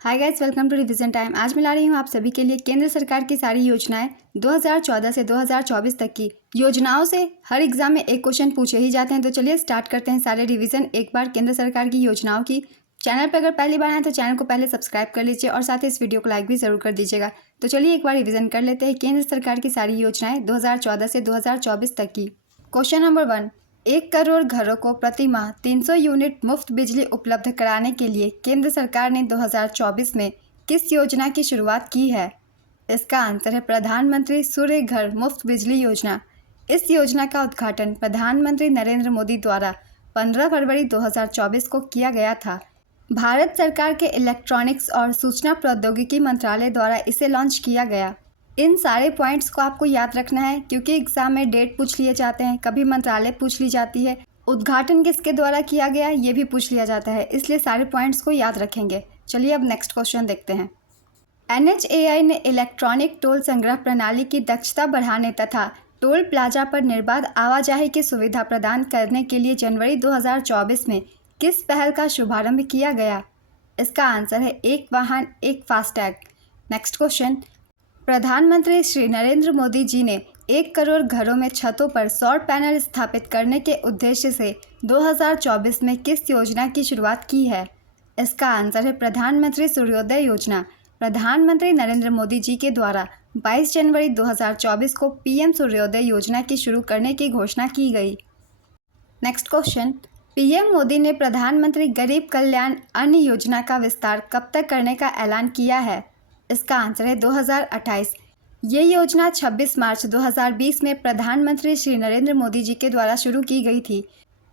Hi guys, welcome to revision time. आज मैं ला रही हूँ आप सभी के लिए केंद्र सरकार की सारी योजनाएं 2014 से 2024 तक की योजनाओं से हर एग्जाम में एक क्वेश्चन पूछे ही जाते हैं। तो चलिए स्टार्ट करते हैं सारे रिवीजन एक बार केंद्र सरकार की योजनाओं की। चैनल पर अगर पहली बार आए तो चैनल को पहले सब्सक्राइब कर लीजिए और साथ ही इस वीडियो को लाइक भी जरूर कर दीजिएगा। तो चलिए एक बार रिवीजन कर लेते हैं केंद्र सरकार की सारी योजनाएं 2014 से 2024 तक की। क्वेश्चन नंबर 1, 1 करोड़ घरों को प्रति माह 300 यूनिट मुफ्त बिजली उपलब्ध कराने के लिए केंद्र सरकार ने 2024 में किस योजना की शुरुआत की है? इसका आंसर है प्रधानमंत्री सूर्य घर मुफ्त बिजली योजना। इस योजना का उद्घाटन प्रधानमंत्री नरेंद्र मोदी द्वारा 15 फरवरी 2024 को किया गया था। भारत सरकार के इलेक्ट्रॉनिक्स और सूचना प्रौद्योगिकी मंत्रालय द्वारा इसे लॉन्च किया गया। इन सारे पॉइंट्स को आपको याद रखना है क्योंकि एग्जाम में डेट पूछ लिए जाते हैं, कभी मंत्रालय पूछ ली जाती है, उद्घाटन किसके द्वारा किया गया ये भी पूछ लिया जाता है, इसलिए सारे पॉइंट्स को याद रखेंगे। चलिए अब नेक्स्ट क्वेश्चन देखते हैं। NHAI ने इलेक्ट्रॉनिक टोल संग्रह प्रणाली की दक्षता बढ़ाने तथा टोल प्लाजा पर निर्बाध आवाजाही की सुविधा प्रदान करने के लिए जनवरी 2024 में किस पहल का शुभारंभ किया गया? इसका आंसर है एक वाहन एक फास्टैग। नेक्स्ट क्वेश्चन, प्रधानमंत्री श्री नरेंद्र मोदी जी ने 1 करोड़ घरों में छतों पर सौर पैनल स्थापित करने के उद्देश्य से 2024 में किस योजना की शुरुआत की है? इसका आंसर है प्रधानमंत्री सूर्योदय योजना। प्रधानमंत्री नरेंद्र मोदी जी के द्वारा 22 जनवरी 2024 को PM सूर्योदय योजना की शुरू करने की घोषणा की गई। नेक्स्ट क्वेश्चन, PM मोदी ने प्रधानमंत्री गरीब कल्याण अन्न योजना का विस्तार कब तक करने का ऐलान किया है? इसका आंसर है 2028। ये योजना 26 मार्च 2020 में प्रधानमंत्री श्री नरेंद्र मोदी जी के द्वारा शुरू की गई थी।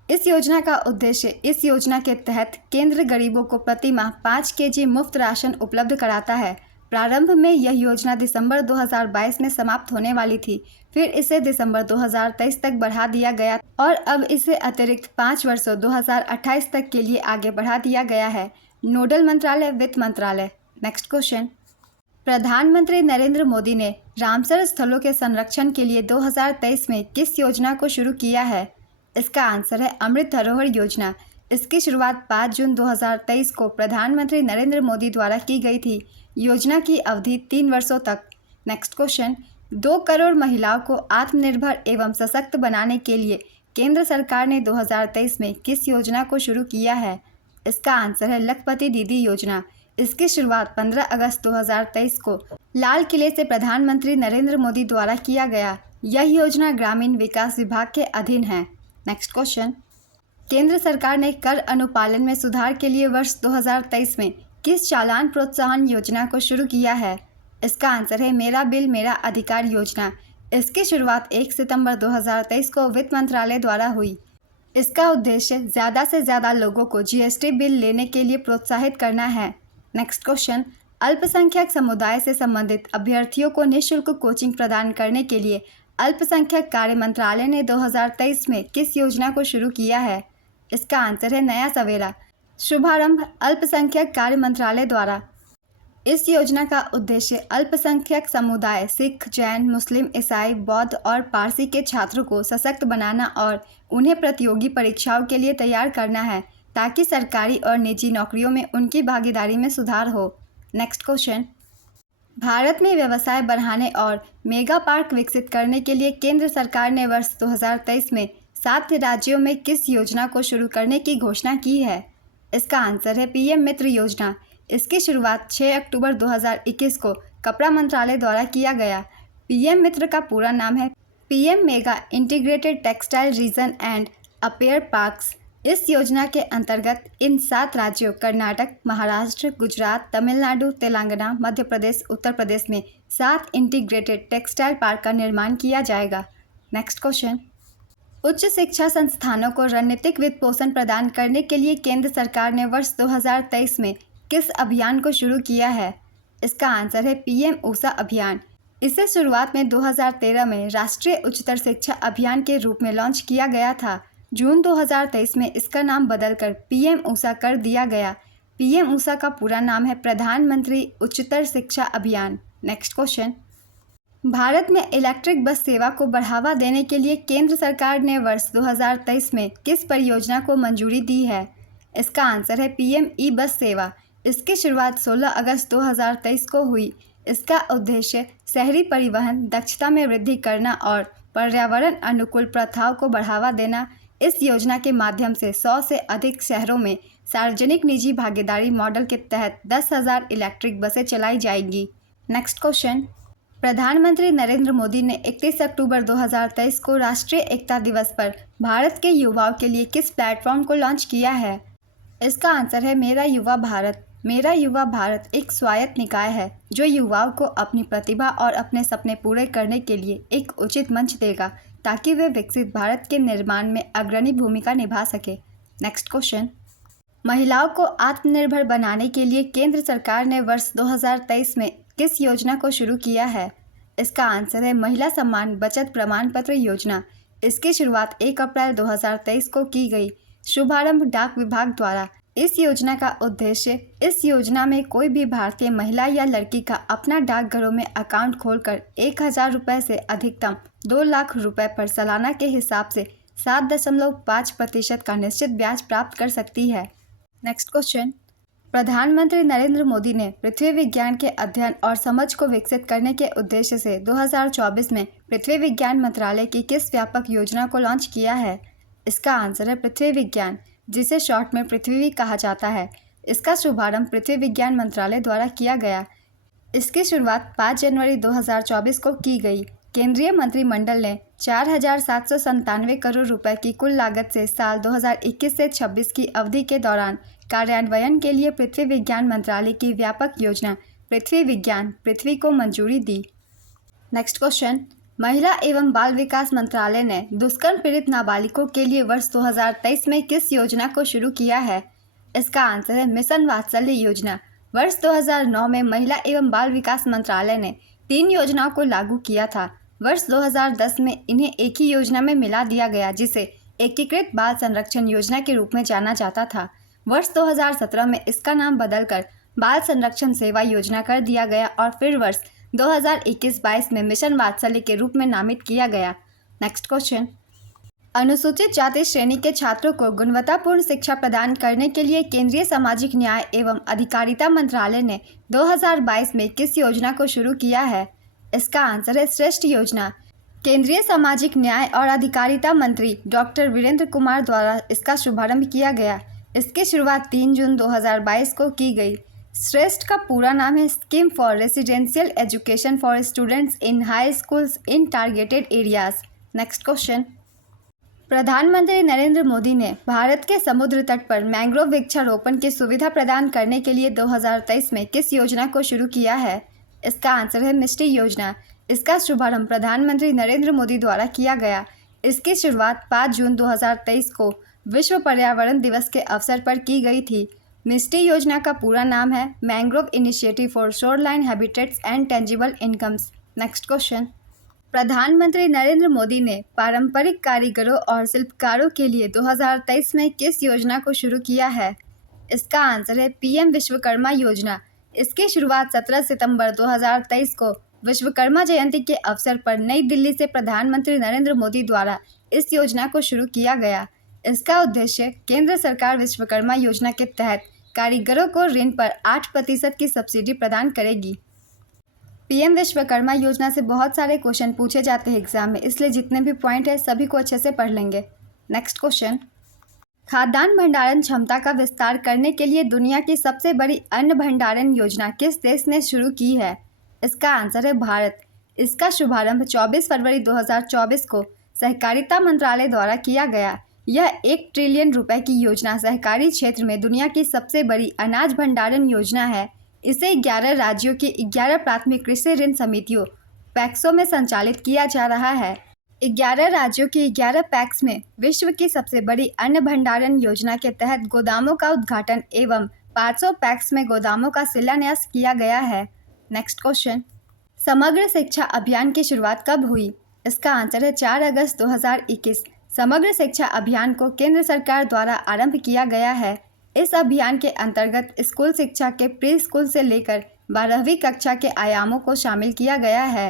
इस योजना का उद्देश्य इस योजना के तहत केंद्र गरीबों को प्रति माह 5 kg मुफ्त राशन उपलब्ध कराता है। प्रारंभ में यह योजना दिसंबर 2022 में समाप्त होने वाली थी, फिर इसे दिसंबर 2023 तक बढ़ा दिया गया और अब इसे अतिरिक्त 5 वर्षों 2028 तक के लिए आगे बढ़ा दिया गया है। नोडल मंत्रालय वित्त मंत्रालय। नेक्स्ट क्वेश्चन, प्रधानमंत्री नरेंद्र मोदी ने रामसर स्थलों के संरक्षण के लिए 2023 में किस योजना को शुरू किया है? इसका आंसर है अमृत धरोहर योजना। इसकी शुरुआत 5 जून 2023 को प्रधानमंत्री नरेंद्र मोदी द्वारा की गई थी। योजना की अवधि 3 वर्षों तक। नेक्स्ट क्वेश्चन, 2 करोड़ महिलाओं को आत्मनिर्भर एवं सशक्त बनाने के लिए केंद्र सरकार ने 2023 में किस योजना को शुरू किया है? इसका आंसर है लखपति दीदी योजना। इसकी शुरुआत 15 अगस्त 2023 को लाल किले से प्रधानमंत्री नरेंद्र मोदी द्वारा किया गया। यह योजना ग्रामीण विकास विभाग के अधीन है। नेक्स्ट क्वेश्चन, केंद्र सरकार ने कर अनुपालन में सुधार के लिए वर्ष 2023 में किस चालान प्रोत्साहन योजना को शुरू किया है? इसका आंसर है मेरा बिल मेरा अधिकार योजना। इसकी शुरुआत 1 सितंबर 2023 को वित्त मंत्रालय द्वारा हुई। इसका उद्देश्य ज़्यादा से ज़्यादा लोगों को GST बिल लेने के लिए प्रोत्साहित करना है। नेक्स्ट क्वेश्चन, अल्पसंख्यक समुदाय से संबंधित अभ्यर्थियों को निःशुल्क कोचिंग प्रदान करने के लिए अल्पसंख्यक कार्य मंत्रालय ने 2023 में किस योजना को शुरू किया है? इसका आंसर है नया सवेरा। शुभारंभ अल्पसंख्यक कार्य मंत्रालय द्वारा। इस योजना का उद्देश्य अल्पसंख्यक समुदाय सिख, जैन, मुस्लिम, ईसाई, बौद्ध और पारसी के छात्रों को सशक्त बनाना और उन्हें प्रतियोगी परीक्षाओं के लिए तैयार करना है ताकि सरकारी और निजी नौकरियों में उनकी भागीदारी में सुधार हो। नेक्स्ट क्वेश्चन, भारत में व्यवसाय बढ़ाने और मेगा पार्क विकसित करने के लिए केंद्र सरकार ने वर्ष 2023 में 7 राज्यों में किस योजना को शुरू करने की घोषणा की है? इसका आंसर है PM मित्र योजना। इसकी शुरुआत 6 अक्टूबर 2021 को कपड़ा मंत्रालय द्वारा किया गया। PM मित्र का पूरा नाम है PM mega integrated textile reason and appear parks. इस योजना के अंतर्गत इन 7 राज्यों कर्नाटक, महाराष्ट्र, गुजरात, तमिलनाडु, तेलंगाना, मध्य प्रदेश, उत्तर प्रदेश में 7 इंटीग्रेटेड टेक्सटाइल पार्क का निर्माण किया जाएगा। नेक्स्ट क्वेश्चन, उच्च शिक्षा संस्थानों को रणनीतिक वित्त पोषण प्रदान करने के लिए केंद्र सरकार ने वर्ष 2023 में किस अभियान को शुरू किया है? इसका आंसर है PM ऊषा अभियान। इसे शुरुआत में 2013 में राष्ट्रीय उच्चतर शिक्षा अभियान के रूप में लॉन्च किया गया था। जून 2023 में इसका नाम बदलकर PM ऊषा कर दिया गया। PM ऊषा का पूरा नाम है प्रधानमंत्री उच्चतर शिक्षा अभियान। नेक्स्ट क्वेश्चन, भारत में इलेक्ट्रिक बस सेवा को बढ़ावा देने के लिए केंद्र सरकार ने वर्ष 2023 में किस परियोजना को मंजूरी दी है? इसका आंसर है PM ई बस सेवा। इसकी शुरुआत 16 अगस्त 2023 को हुई। इसका उद्देश्य शहरी परिवहन दक्षता में वृद्धि करना और पर्यावरण अनुकूल प्रथाओं को बढ़ावा देना। इस योजना के माध्यम से 100 से अधिक शहरों में सार्वजनिक निजी भागीदारी मॉडल के तहत 10,000 इलेक्ट्रिक बसें चलाई जाएंगी। नेक्स्ट क्वेश्चन, प्रधानमंत्री नरेंद्र मोदी ने 31 अक्टूबर 2023 को राष्ट्रीय एकता दिवस पर भारत के युवाओं के लिए किस प्लेटफॉर्म को लॉन्च किया है? इसका आंसर है मेरा युवा भारत। मेरा युवा भारत एक स्वायत्त निकाय है जो युवाओं को अपनी प्रतिभा और अपने सपने पूरे करने के लिए एक उचित मंच देगा ताकि वे विकसित भारत के निर्माण में अग्रणी भूमिका निभा सके। नेक्स्ट क्वेश्चन, महिलाओं को आत्मनिर्भर बनाने के लिए केंद्र सरकार ने वर्ष 2023 में किस योजना को शुरू किया है? इसका आंसर है महिला सम्मान बचत प्रमाण पत्र योजना। इसकी शुरुआत 1 अप्रैल 2023 को की गई। शुभारंभ डाक विभाग द्वारा। इस योजना का उद्देश्य, इस योजना में कोई भी भारतीय महिला या लड़की का अपना डाकघरों में अकाउंट खोलकर 1,000 रुपये से अधिकतम 2 लाख रुपए पर सालाना के हिसाब से 7.5% का निश्चित ब्याज प्राप्त कर सकती है। नेक्स्ट क्वेश्चन, प्रधानमंत्री नरेंद्र मोदी ने पृथ्वी विज्ञान के अध्ययन और समझ को विकसित करने के उद्देश्य से 2024 में पृथ्वी विज्ञान मंत्रालय की किस व्यापक योजना को लॉन्च किया है? इसका आंसर है पृथ्वी विज्ञान, जिसे शॉर्ट में पृथ्वी कहा जाता है। इसका शुभारंभ पृथ्वी विज्ञान मंत्रालय द्वारा किया गया। इसकी शुरुआत 5 जनवरी 2024 को की गई। केंद्रीय मंत्रिमंडल ने 4,797 करोड़ रुपए की कुल लागत से साल 2021 से 26 की अवधि के दौरान कार्यान्वयन के लिए पृथ्वी विज्ञान मंत्रालय की व्यापक योजना पृथ्वी विज्ञान पृथ्वी को मंजूरी दी। नेक्स्ट क्वेश्चन, महिला एवं बाल विकास मंत्रालय ने दुष्कर्म पीड़ित नाबालिगों के लिए वर्ष 2023 में किस योजना को शुरू किया है? इसका आंसर है मिशन वात्सल्य योजना। वर्ष 2009 में महिला एवं बाल विकास मंत्रालय ने 3 योजनाओं को लागू किया था। वर्ष 2010 में इन्हें एक ही योजना में मिला दिया गया जिसे एकीकृत बाल संरक्षण योजना के रूप में जाना जाता था। वर्ष 2017 में इसका नाम बदलकर बाल संरक्षण सेवा योजना कर दिया गया और फिर वर्ष 2021-22 में मिशन वात्सल्य के रूप में नामित किया गया। नेक्स्ट क्वेश्चन, अनुसूचित जाति श्रेणी के छात्रों को गुणवत्तापूर्ण शिक्षा प्रदान करने के लिए केंद्रीय सामाजिक न्याय एवं अधिकारिता मंत्रालय ने 2022 में किस योजना को शुरू किया है? इसका आंसर है श्रेष्ठ योजना। केंद्रीय सामाजिक न्याय और अधिकारिता मंत्री डॉक्टर वीरेंद्र कुमार द्वारा इसका शुभारंभ किया गया। इसकी शुरुआत 3 जून 2022 को की गई। श्रेष्ठ का पूरा नाम है scheme for residential education for students in high schools in targeted areas. Next question, प्रधानमंत्री नरेंद्र मोदी ने भारत के समुद्र तट पर मैंग्रोव वृक्षारोपण की सुविधा प्रदान करने के लिए 2023 में किस योजना को शुरू किया है? इसका आंसर है मिष्टी योजना। इसका शुभारंभ प्रधानमंत्री नरेंद्र मोदी द्वारा किया गया। इसकी शुरुआत 5 जून 2023 को विश्व पर्यावरण दिवस के अवसर पर की गई थी। मिष्टी योजना का पूरा नाम है mangrove initiative for shoreline habitats and tangible incomes. Next question, प्रधानमंत्री नरेंद्र मोदी ने पारंपरिक कारीगरों और शिल्पकारों के लिए 2023 में किस योजना को शुरू किया है? इसका आंसर है पीएम विश्वकर्मा योजना। इसकी शुरुआत 17 सितंबर 2023 को विश्वकर्मा जयंती के अवसर पर नई दिल्ली से प्रधानमंत्री नरेंद्र मोदी द्वारा इस योजना को शुरू किया गया। इसका उद्देश्य, केंद्र सरकार विश्वकर्मा योजना के तहत कारीगरों को ऋण पर 8% की सब्सिडी प्रदान करेगी। पीएम विश्वकर्मा योजना से बहुत सारे क्वेश्चन पूछे जाते हैं एग्जाम में, इसलिए जितने भी पॉइंट है सभी को अच्छे से पढ़ लेंगे। नेक्स्ट क्वेश्चन, खाद्यान्न भंडारण क्षमता का विस्तार करने के लिए दुनिया की सबसे बड़ी अन्न भंडारण योजना किस देश ने शुरू की है? इसका आंसर है भारत। इसका शुभारंभ 24 फरवरी 2024 को सहकारिता मंत्रालय द्वारा किया गया। यह 1 ट्रिलियन रुपए की योजना सहकारी क्षेत्र में दुनिया की सबसे बड़ी अनाज भंडारण योजना है। इसे 11 राज्यों की 11 प्राथमिक कृषि ऋण समितियों पैक्सों में संचालित किया जा रहा है। 11 राज्यों की 11 पैक्स में विश्व की सबसे बड़ी अन्न भंडारण योजना के तहत गोदामों का उद्घाटन एवं 500 पैक्स में गोदामों का शिलान्यास किया गया है। नेक्स्ट क्वेश्चन, समग्र शिक्षा अभियान की शुरुआत कब हुई? इसका आंसर है 4 अगस्त 2021। समग्र शिक्षा अभियान को केंद्र सरकार द्वारा आरंभ किया गया है। इस अभियान के अंतर्गत स्कूल शिक्षा के प्री स्कूल से लेकर 12वीं कक्षा के आयामों को शामिल किया गया है।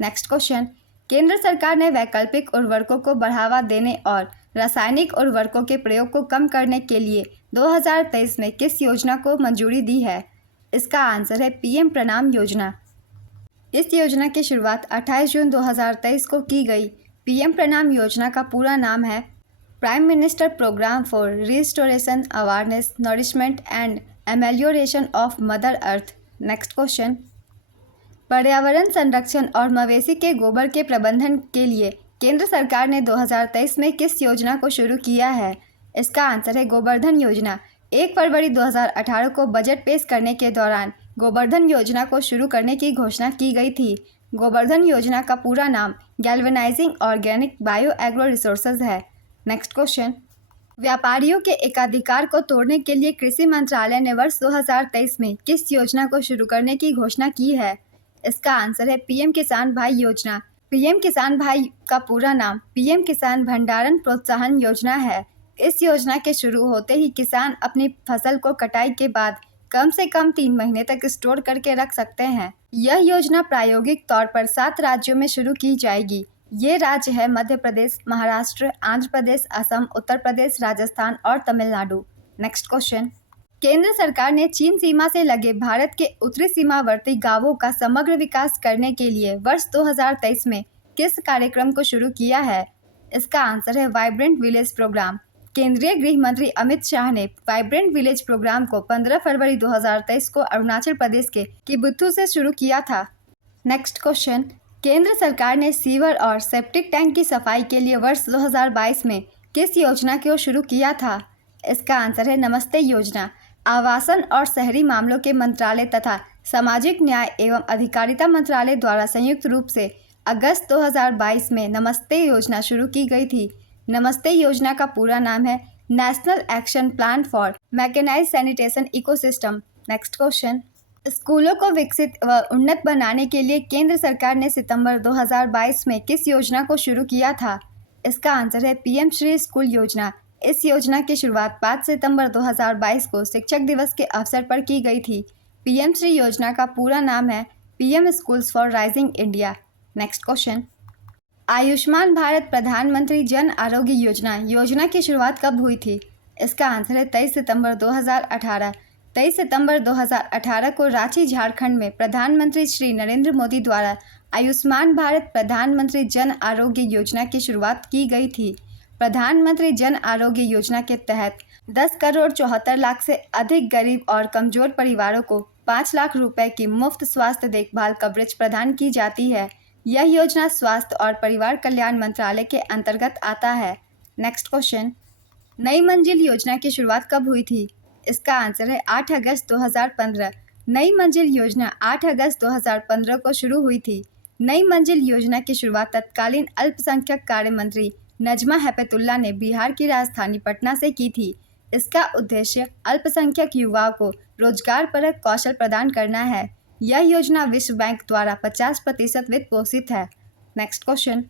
नेक्स्ट क्वेश्चन, केंद्र सरकार ने वैकल्पिक उर्वरकों को बढ़ावा देने और रासायनिक उर्वरकों के प्रयोग को कम करने के लिए 2023 में किस योजना को मंजूरी दी है? इसका आंसर है पीएम प्रणाम योजना। इस योजना की शुरुआत 28 जून 2023 को की गई। पीएम प्रणाम योजना का पूरा नाम है prime minister programme for restoration awareness nourishment and amelioration of mother earth. Next question, पर्यावरण संरक्षण और मवेशी के गोबर के प्रबंधन के लिए केंद्र सरकार ने 2023 में किस योजना को शुरू किया है? इसका आंसर है गोबर्धन योजना। 1 फरवरी 2018 को बजट पेश करने के दौरान गोबर्धन योजना को शुरू करने की घोषणा की गई थी। गोबर्धन योजना का पूरा नाम galvanising organic bio agro resources है। नेक्स्ट क्वेश्चन, व्यापारियों के एकाधिकार को तोड़ने के लिए कृषि मंत्रालय ने वर्ष 2023 में किस योजना को शुरू करने की घोषणा की है? इसका आंसर है पीएम किसान भाई योजना। पीएम किसान भाई का पूरा नाम पीएम किसान भंडारण प्रोत्साहन योजना है। इस योजना के शुरू होते ही किसान अपनी फसल को कटाई के बाद कम से कम 3 महीने तक स्टोर करके रख सकते हैं। यह योजना प्रायोगिक तौर पर 7 राज्यों में शुरू की जाएगी। ये राज्य है मध्य प्रदेश, महाराष्ट्र, आंध्र प्रदेश, असम, उत्तर प्रदेश, राजस्थान और तमिलनाडु। नेक्स्ट क्वेश्चन, केंद्र सरकार ने चीन सीमा से लगे भारत के उत्तरी सीमावर्ती गांवों का समग्र विकास करने के लिए वर्ष 2023 में किस कार्यक्रम को शुरू किया है? इसका आंसर है वाइब्रेंट विलेज प्रोग्राम। केंद्रीय गृह मंत्री अमित शाह ने वाइब्रेंट विलेज प्रोग्राम को 15 फरवरी 2023 को अरुणाचल प्रदेश के किबुथु से शुरू किया था। नेक्स्ट क्वेश्चन, केंद्र सरकार ने सीवर और सेप्टिक टैंक की सफाई के लिए वर्ष 2022 में किस योजना को शुरू किया था? इसका आंसर है नमस्ते योजना। आवासन और शहरी मामलों के मंत्रालय तथा सामाजिक न्याय एवं अधिकारिता मंत्रालय द्वारा संयुक्त रूप से अगस्त 2022 में नमस्ते योजना शुरू की गई थी। नमस्ते योजना का पूरा नाम है national action plan for mechanised sanitation ecosystem. Next question, स्कूलों को विकसित व उन्नत बनाने के लिए केंद्र सरकार ने सितंबर 2022 में किस योजना को शुरू किया था? इसका आंसर है पीएम श्री स्कूल योजना। इस योजना की शुरुआत 5 सितंबर 2022 को शिक्षक दिवस के अवसर पर की गई थी। पीएम श्री योजना का पूरा नाम है PM schools for rising India. Next question, Ayushman Bharat प्रधानमंत्री जन आरोग्य योजना की शुरुआत कब हुई थी? इसका आंसर है 23 सितंबर 2018। 23 सितंबर 2018 को रांची, झारखंड में प्रधानमंत्री श्री नरेंद्र मोदी द्वारा आयुष्मान भारत प्रधानमंत्री जन आरोग्य योजना की शुरुआत की गई थी। प्रधानमंत्री जन आरोग्य योजना के तहत 10 करोड़ 74 लाख से अधिक गरीब और कमजोर परिवारों को 5 लाख रुपए की मुफ्त स्वास्थ्य देखभाल कवरेज प्रदान की जाती है। यह योजना स्वास्थ्य और परिवार कल्याण मंत्रालय के अंतर्गत आता है। नेक्स्ट क्वेश्चन, नई मंजिल योजना की शुरुआत कब हुई थी? इसका आंसर है 8 अगस्त 2015। नई मंजिल योजना 8 अगस्त 2015 को शुरू हुई थी। नई मंजिल योजना की शुरुआत तत्कालीन अल्पसंख्यक कार्य मंत्री नजमा हेपतुल्ला ने बिहार की राजधानी पटना से की थी। इसका उद्देश्य अल्पसंख्यक युवाओं को रोजगारपरक कौशल प्रदान करना है। यह योजना विश्व बैंक द्वारा 50% वित्त पोषित है। नेक्स्ट क्वेश्चन,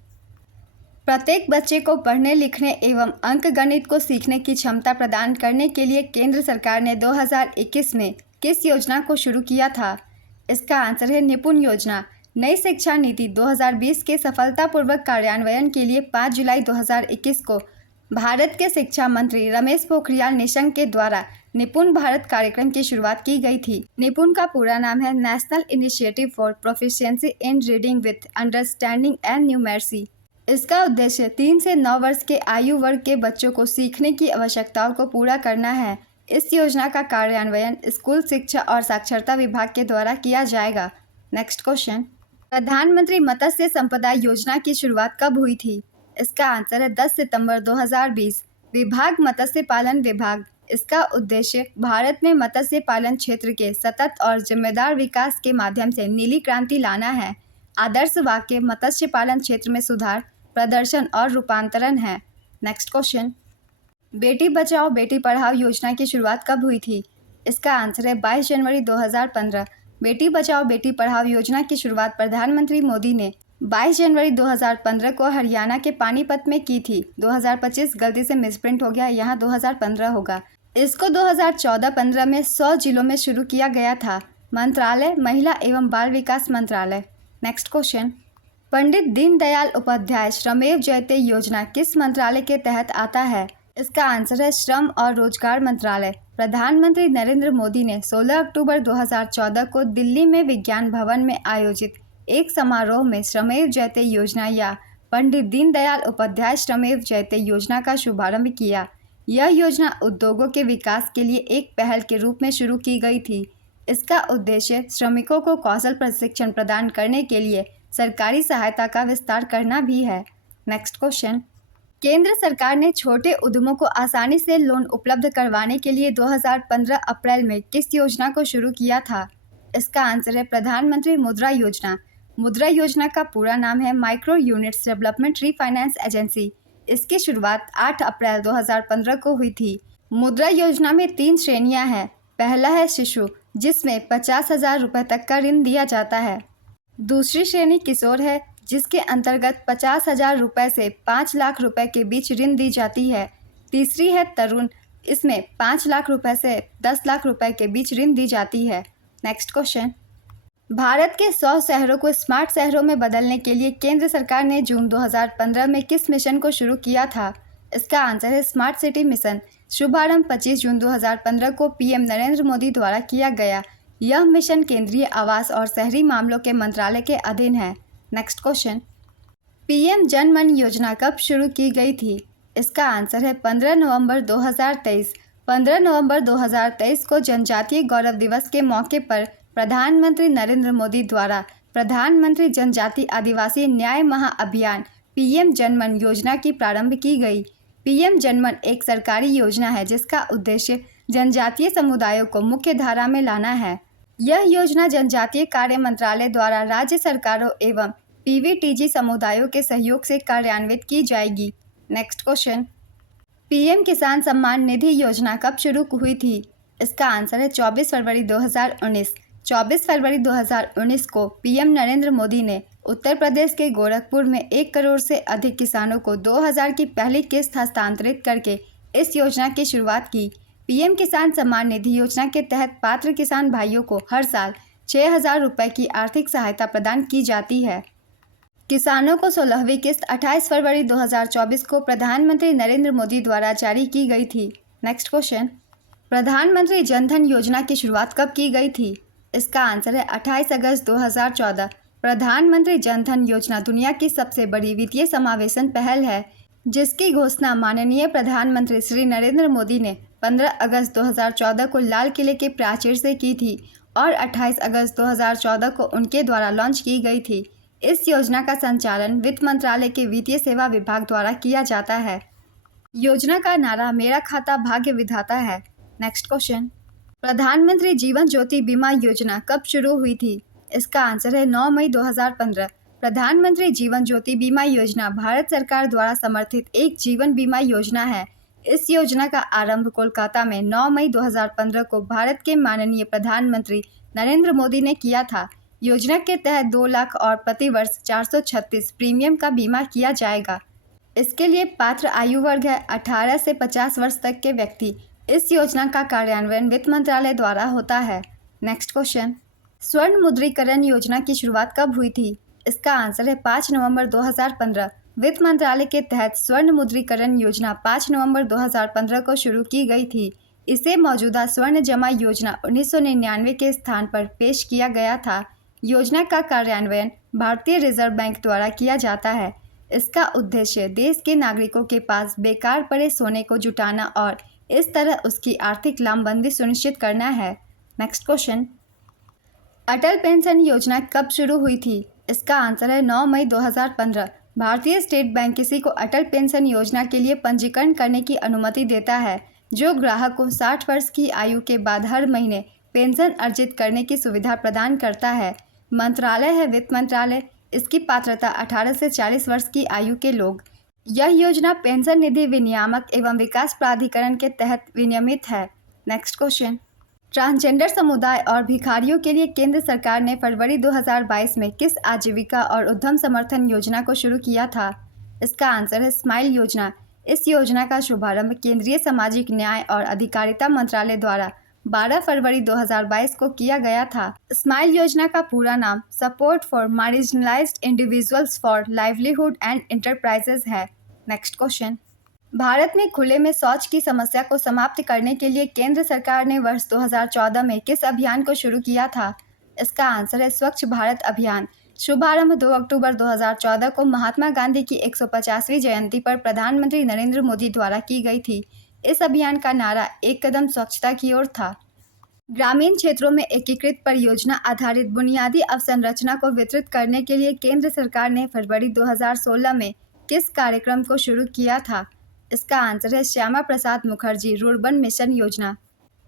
प्रत्येक बच्चे को पढ़ने लिखने एवं अंकगणित को सीखने की क्षमता प्रदान करने के लिए केंद्र सरकार ने 2021 में किस योजना को शुरू किया था? इसका आंसर है निपुण योजना। नई शिक्षा नीति 2020 के सफलतापूर्वक कार्यान्वयन के लिए 5 जुलाई 2021 को भारत के शिक्षा मंत्री रमेश पोखरियाल निशंक के द्वारा निपुण भारत कार्यक्रम की शुरुआत की गई थी। निपुण का पूरा नाम है national initiative for proficiency in reading with understanding and numeracy. इसका उद्देश्य 3 से 9 वर्ष के आयु वर्ग के बच्चों को सीखने की आवश्यकताओं को पूरा करना है। इस योजना का कार्यान्वयन स्कूल शिक्षा और साक्षरता विभाग के द्वारा किया जाएगा। नेक्स्ट क्वेश्चन, प्रधानमंत्री मत्स्य संपदा योजना की शुरुआत कब हुई थी? इसका आंसर है 10 सितंबर 2020। विभाग मत्स्य पालन विभाग। इसका उद्देश्य भारत में मत्स्य पालन क्षेत्र के सतत और जिम्मेदार विकास के माध्यम से नीली क्रांति लाना है। आदर्श वाक्य मत्स्य पालन क्षेत्र में सुधार, प्रदर्शन और रूपांतरण है। नेक्स्ट क्वेश्चन, बेटी बचाओ बेटी पढ़ाओ योजना की शुरुआत कब हुई थी? इसका आंसर है 22 जनवरी 2015। बेटी बचाओ बेटी पढ़ाओ योजना की शुरुआत प्रधानमंत्री मोदी ने 22 जनवरी 2015 को हरियाणा के पानीपत में की थी। 2025 गलती से मिसप्रिंट हो गया, यहाँ 2015 होगा। इसको 2014-15 में 100 जिलों में शुरू किया गया था। मंत्रालय महिला एवं बाल विकास मंत्रालय। नेक्स्ट क्वेश्चन, पंडित दीनदयाल उपाध्याय श्रमेव जयते योजना किस मंत्रालय के तहत आता है? इसका आंसर है श्रम और रोजगार मंत्रालय। प्रधानमंत्री नरेंद्र मोदी ने 16 अक्टूबर 2014 को दिल्ली में विज्ञान भवन में आयोजित एक समारोह में श्रमेव जयते योजना या पंडित दीनदयाल उपाध्याय श्रमेव जयते योजना का शुभारंभ किया। यह योजना उद्योगों के विकास के लिए एक पहल के रूप में शुरू की गई थी। इसका उद्देश्य श्रमिकों को कौशल प्रशिक्षण प्रदान करने के लिए सरकारी सहायता का विस्तार करना भी है। नेक्स्ट क्वेश्चन, केंद्र सरकार ने छोटे उद्यमों को आसानी से लोन उपलब्ध करवाने के लिए 2015 अप्रैल में किस योजना को शुरू किया था? इसका आंसर है प्रधानमंत्री मुद्रा योजना। मुद्रा योजना का पूरा नाम है micro units development refinance agency. इसकी शुरुआत 8 अप्रैल 2015 को हुई थी। मुद्रा योजना में 3 श्रेणियां हैं। पहला है शिशु, जिसमें 50,000 रुपये तक का ऋण दिया जाता है। दूसरी श्रेणी किशोर है, जिसके अंतर्गत 50,000 रुपये से 5 लाख रुपए के बीच ऋण दी जाती है। तीसरी है तरुण, इसमें 5 लाख रुपए से 10 लाख रुपए के बीच ऋण दी जाती है। नेक्स्ट क्वेश्चन, भारत के 100 शहरों को स्मार्ट शहरों में बदलने के लिए केंद्र सरकार ने जून 2015 में किस मिशन को शुरू किया था? इसका आंसर है स्मार्ट सिटी मिशन। शुभारंभ 25 जून 2015 को पीएम नरेंद्र मोदी द्वारा किया गया। यह मिशन केंद्रीय आवास और शहरी मामलों के मंत्रालय के अधीन है। नेक्स्ट क्वेश्चन, पीएम जन मन योजना कब शुरू की गई थी? इसका आंसर है 15 नवंबर 2023। 15 नवंबर 2023 को जनजातीय गौरव दिवस के मौके पर प्रधानमंत्री नरेंद्र मोदी द्वारा प्रधानमंत्री जनजाति आदिवासी न्याय महाअभियान पीएम जन मन योजना की प्रारंभ की गई। पीएम जन मन एक सरकारी योजना है जिसका उद्देश्य जनजातीय समुदायों को मुख्य धारा में लाना है। यह योजना जनजातीय कार्य मंत्रालय द्वारा राज्य सरकारों एवं पीवीटीजी समुदायों के सहयोग से कार्यान्वित की जाएगी। नेक्स्ट क्वेश्चन, पीएम किसान सम्मान निधि योजना कब शुरू हुई थी? इसका आंसर है 24 फरवरी 2019। 24 फरवरी 2019 को पीएम नरेंद्र मोदी ने उत्तर प्रदेश के गोरखपुर में 1 करोड़ से अधिक किसानों को 2000 की पहली किस्त हस्तांतरित करके इस योजना की शुरुआत की। पीएम किसान सम्मान निधि योजना के तहत पात्र किसान भाइयों को हर साल 6,000 रुपये की आर्थिक सहायता प्रदान की जाती है। किसानों को 16वीं किस्त 28 फरवरी 2024 को प्रधानमंत्री नरेंद्र मोदी द्वारा जारी की गई थी। नेक्स्ट क्वेश्चन, प्रधानमंत्री जन धन योजना की शुरुआत कब की गई थी? इसका आंसर है 28 अगस्त 2014। प्रधानमंत्री जन धन योजना दुनिया की सबसे बड़ी वित्तीय समावेशन पहल है, जिसकी घोषणा माननीय प्रधानमंत्री श्री नरेंद्र मोदी ने 15 अगस्त 2014 को लाल किले के प्राचीर से की थी और 28 अगस्त 2014 को उनके द्वारा लॉन्च की गई थी। इस योजना का संचालन वित्त मंत्रालय के वित्तीय सेवा विभाग द्वारा किया जाता है। योजना का नारा मेरा खाता भाग्य विधाता है। नेक्स्ट क्वेश्चन, प्रधानमंत्री जीवन ज्योति बीमा योजना कब शुरू हुई थी? इसका आंसर है 9 मई 2015। प्रधानमंत्री जीवन ज्योति बीमा योजना भारत सरकार द्वारा समर्थित एक जीवन बीमा योजना है। इस योजना का आरंभ कोलकाता में 9 मई 2015 को भारत के माननीय प्रधानमंत्री नरेंद्र मोदी ने किया था। योजना के तहत 2 लाख और प्रति वर्ष 436 प्रीमियम का बीमा किया जाएगा। इसके लिए पात्र आयु वर्ग है 18 से 50 वर्ष तक के व्यक्ति। इस योजना का कार्यान्वयन वित्त मंत्रालय द्वारा होता है। नेक्स्ट क्वेश्चन, स्वर्ण मुद्रीकरण योजना की शुरुआत कब हुई थी? इसका आंसर है 5 नवंबर 2015। वित्त मंत्रालय के तहत स्वर्ण मुद्रीकरण योजना 5 नवंबर 2015 को शुरू की गई थी। इसे मौजूदा स्वर्ण जमा योजना 1999 के स्थान पर पेश किया गया था। योजना का कार्यान्वयन भारतीय रिजर्व बैंक द्वारा किया जाता है। इसका उद्देश्य देश के नागरिकों के पास बेकार पड़े सोने को जुटाना और इस तरह उसकी आर्थिक लामबंदी सुनिश्चित करना है। नेक्स्ट क्वेश्चन, अटल पेंशन योजना कब शुरू हुई थी? इसका आंसर है 9 मई 2015। भारतीय स्टेट बैंक किसी को अटल पेंशन योजना के लिए पंजीकरण करने की अनुमति देता है, जो ग्राहक को 60 वर्ष की आयु के बाद हर महीने पेंशन अर्जित करने की सुविधा प्रदान करता है। मंत्रालय है वित्त मंत्रालय। इसकी पात्रता 18 से 40 वर्ष की आयु के लोग। यह योजना पेंशन निधि विनियामक एवं विकास प्राधिकरण के तहत विनियमित है। नेक्स्ट क्वेश्चन, ट्रांसजेंडर समुदाय और भिखारियों के लिए केंद्र सरकार ने फरवरी 2022 में किस आजीविका और उद्यम समर्थन योजना को शुरू किया था? इसका आंसर है स्माइल योजना। इस योजना का शुभारंभ केंद्रीय सामाजिक न्याय और अधिकारिता मंत्रालय द्वारा 12 फरवरी 2022 को किया गया था। स्माइल योजना का पूरा नाम support for marginalised individuals for livelihood and enterprises है। नेक्स्ट क्वेश्चन, भारत में खुले में शौच की समस्या को समाप्त करने के लिए केंद्र सरकार ने वर्ष 2014 में किस अभियान को शुरू किया था? इसका आंसर है स्वच्छ भारत अभियान। शुभारंभ 2 अक्टूबर 2014 को महात्मा गांधी की 150वीं जयंती पर प्रधानमंत्री नरेंद्र मोदी द्वारा की गई थी। इस अभियान का नारा एक कदम स्वच्छता की ओर था। ग्रामीण क्षेत्रों में एकीकृत परियोजना आधारित बुनियादी अवसंरचना को वितरित करने के लिए केंद्र सरकार ने फरवरी 2016 में किस कार्यक्रम को शुरू किया था? इसका आंसर है श्यामा प्रसाद मुखर्जी रुर्बन मिशन योजना।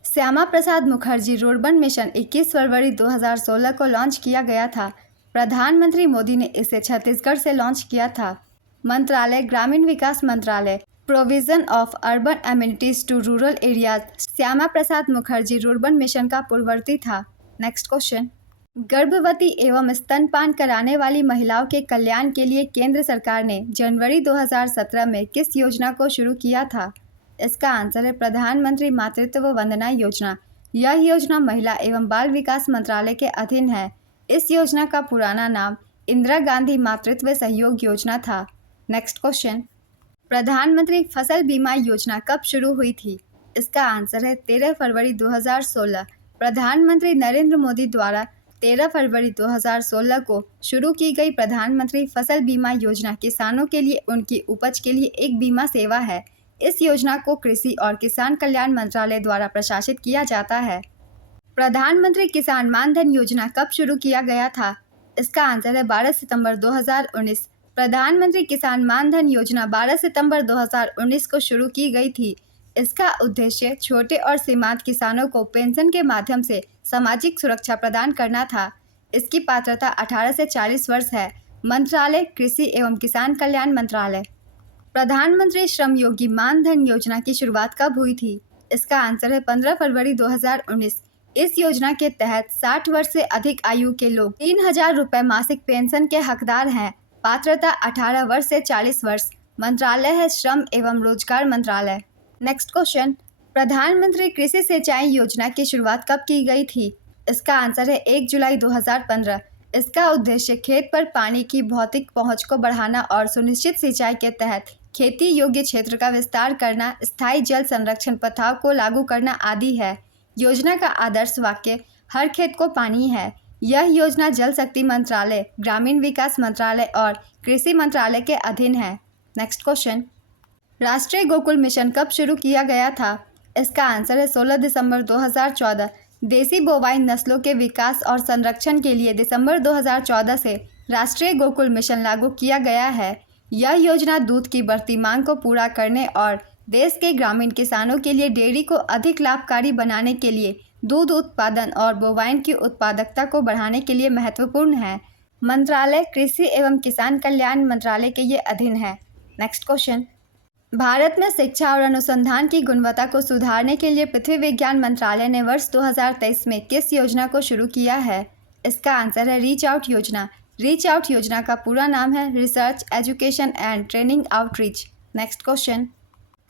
श्यामा प्रसाद मुखर्जी रुर्बन मिशन 21 फरवरी 2016 को लॉन्च किया गया था। प्रधानमंत्री मोदी ने इसे छत्तीसगढ़ से लॉन्च किया था। मंत्रालय ग्रामीण विकास मंत्रालय, provision of urban amenities to rural areas Shyama Prasad Mukherjee rurban mission का पूर्ववर्ती था। नेक्स्ट क्वेश्चन, गर्भवती एवं स्तनपान कराने वाली महिलाओं के कल्याण के लिए केंद्र सरकार ने जनवरी 2017 में किस योजना को शुरू किया था? इसका आंसर है प्रधानमंत्री मातृत्व वंदना योजना। यह योजना महिला एवं बाल विकास मंत्रालय के अधीन है। इस योजना का पुराना नाम इंदिरा गांधी मातृत्व सहयोग योजना था। नेक्स्ट क्वेश्चन, प्रधानमंत्री फसल बीमा योजना कब शुरू हुई थी? इसका आंसर है 13 फरवरी 2016। प्रधानमंत्री नरेंद्र मोदी द्वारा 13 फरवरी 2016 को शुरू की गई प्रधानमंत्री फसल बीमा योजना किसानों के लिए उनकी उपज के लिए एक बीमा सेवा है। इस योजना को कृषि और किसान कल्याण मंत्रालय द्वारा प्रशासित किया जाता है। प्रधानमंत्री किसान मान धन योजना कब शुरू किया गया था? इसका आंसर है 12 सितंबर 2019। प्रधानमंत्री किसान मान धन योजना 12 सितंबर 2019 को शुरू की गई थी। इसका उद्देश्य छोटे और सीमांत किसानों को पेंशन के माध्यम से सामाजिक सुरक्षा प्रदान करना था। इसकी पात्रता 18 से 40 वर्ष है। मंत्रालय कृषि एवं किसान कल्याण मंत्रालय। प्रधानमंत्री श्रम योगी मान धन योजना की शुरुआत कब हुई थी? इसका आंसर है 15 फरवरी 2019। इस योजना के तहत 60 वर्ष से अधिक आयु के लोग 3000 रुपये मासिक पेंशन के हकदार हैं। पात्रता 18 वर्ष से 40 वर्ष। मंत्रालय है श्रम एवं रोजगार मंत्रालय। नेक्स्ट क्वेश्चन, प्रधानमंत्री कृषि सिंचाई योजना की शुरुआत कब की गई थी? इसका आंसर है 1 जुलाई 2015। इसका उद्देश्य खेत पर पानी की भौतिक पहुंच को बढ़ाना और सुनिश्चित सिंचाई के तहत खेती योग्य क्षेत्र का विस्तार करना, स्थायी जल संरक्षण प्रथाओं को लागू करना आदि है। योजना का आदर्श वाक्य हर खेत को पानी है। यह योजना जल शक्ति मंत्रालय, ग्रामीण विकास मंत्रालय और कृषि मंत्रालय के अधीन है। नेक्स्ट क्वेश्चन, राष्ट्रीय गोकुल मिशन कब शुरू किया गया था? इसका आंसर है 16 दिसंबर 2014। देसी बोवाइन नस्लों के विकास और संरक्षण के लिए दिसंबर 2014 से राष्ट्रीय गोकुल मिशन लागू किया गया है। यह योजना दूध की बढ़ती मांग को पूरा करने और देश के ग्रामीण किसानों के लिए डेयरी को अधिक लाभकारी बनाने के लिए दूध उत्पादन और बोवाइन की उत्पादकता को बढ़ाने के लिए महत्वपूर्ण है। मंत्रालय कृषि एवं किसान कल्याण मंत्रालय के ये अधीन है। नेक्स्ट क्वेश्चन, भारत में शिक्षा और अनुसंधान की गुणवत्ता को सुधारने के लिए पृथ्वी विज्ञान मंत्रालय ने वर्ष 2023 में किस योजना को शुरू किया है? इसका आंसर है रीच आउट योजना। रीच आउट योजना का पूरा नाम है research education and training outreach. Next question,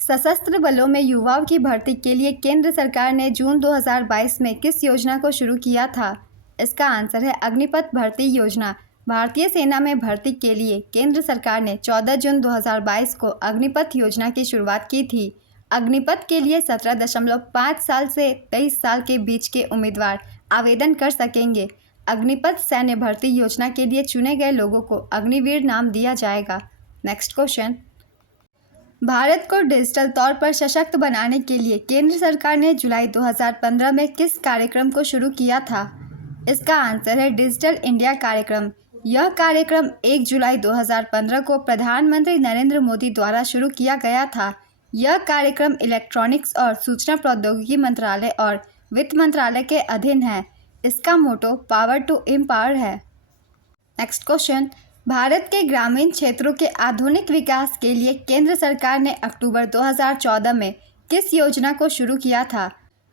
सशस्त्र बलों में युवाओं की भर्ती के लिए केंद्र सरकार ने जून 2022 में किस योजना को शुरू किया था? इसका आंसर है अग्निपथ भर्ती योजना। भारतीय सेना में भर्ती के लिए केंद्र सरकार ने 14 जून 2022 को अग्निपथ योजना की शुरुआत की थी। अग्निपथ के लिए 17.5 साल से 23 साल के बीच के उम्मीदवार आवेदन कर सकेंगे। अग्निपथ सैन्य भर्ती योजना के लिए चुने गए लोगों को अग्निवीर नाम दिया जाएगा। नेक्स्ट क्वेश्चन, भारत को डिजिटल तौर पर सशक्त बनाने के लिए केंद्र सरकार ने जुलाई 2015 में किस कार्यक्रम को शुरू किया था? इसका आंसर है डिजिटल इंडिया कार्यक्रम। यह कार्यक्रम 1 जुलाई 2015 को प्रधानमंत्री नरेंद्र मोदी द्वारा शुरू किया गया था। यह कार्यक्रम इलेक्ट्रॉनिक्स और सूचना प्रौद्योगिकी मंत्रालय और वित्त मंत्रालय के अधीन है। इसका मोटो पावर टू एम्पावर है। नेक्स्ट क्वेश्चन, भारत के ग्रामीण क्षेत्रों के आधुनिक विकास के लिए केंद्र सरकार ने अक्टूबर 2014 में किस योजना को शुरू किया था?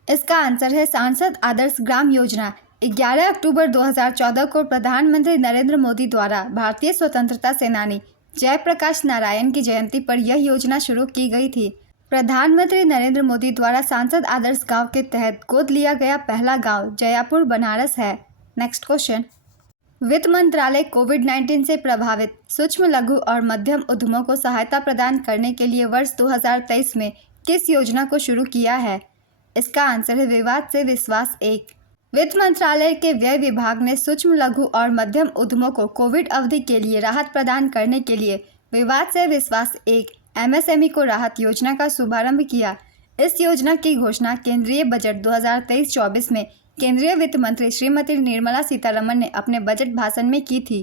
इसका आंसर है सांसद आदर्श ग्राम योजना। 11 अक्टूबर 2014 को प्रधानमंत्री नरेंद्र मोदी द्वारा भारतीय स्वतंत्रता सेनानी जयप्रकाश नारायण की जयंती पर यह योजना शुरू की गई थी। प्रधानमंत्री नरेंद्र मोदी द्वारा सांसद आदर्श गांव के तहत गोद लिया गया पहला गांव जयापुर बनारस है। नेक्स्ट क्वेश्चन, वित्त मंत्रालय कोविड-19 से प्रभावित सूक्ष्म लघु और मध्यम उद्यमों को सहायता प्रदान करने के लिए वर्ष 2023 में किस योजना को शुरू किया है? इसका आंसर है विवाद से विश्वास 1। वित्त मंत्रालय के व्यय विभाग ने सूक्ष्म लघु और मध्यम उद्यमों को कोविड अवधि के लिए राहत प्रदान करने के लिए विवाद से विश्वास 1 MSME को राहत योजना का शुभारंभ किया। इस योजना की घोषणा केंद्रीय बजट 2023-24 में केंद्रीय वित्त मंत्री श्रीमती निर्मला सीतारमण ने अपने बजट भाषण में की थी।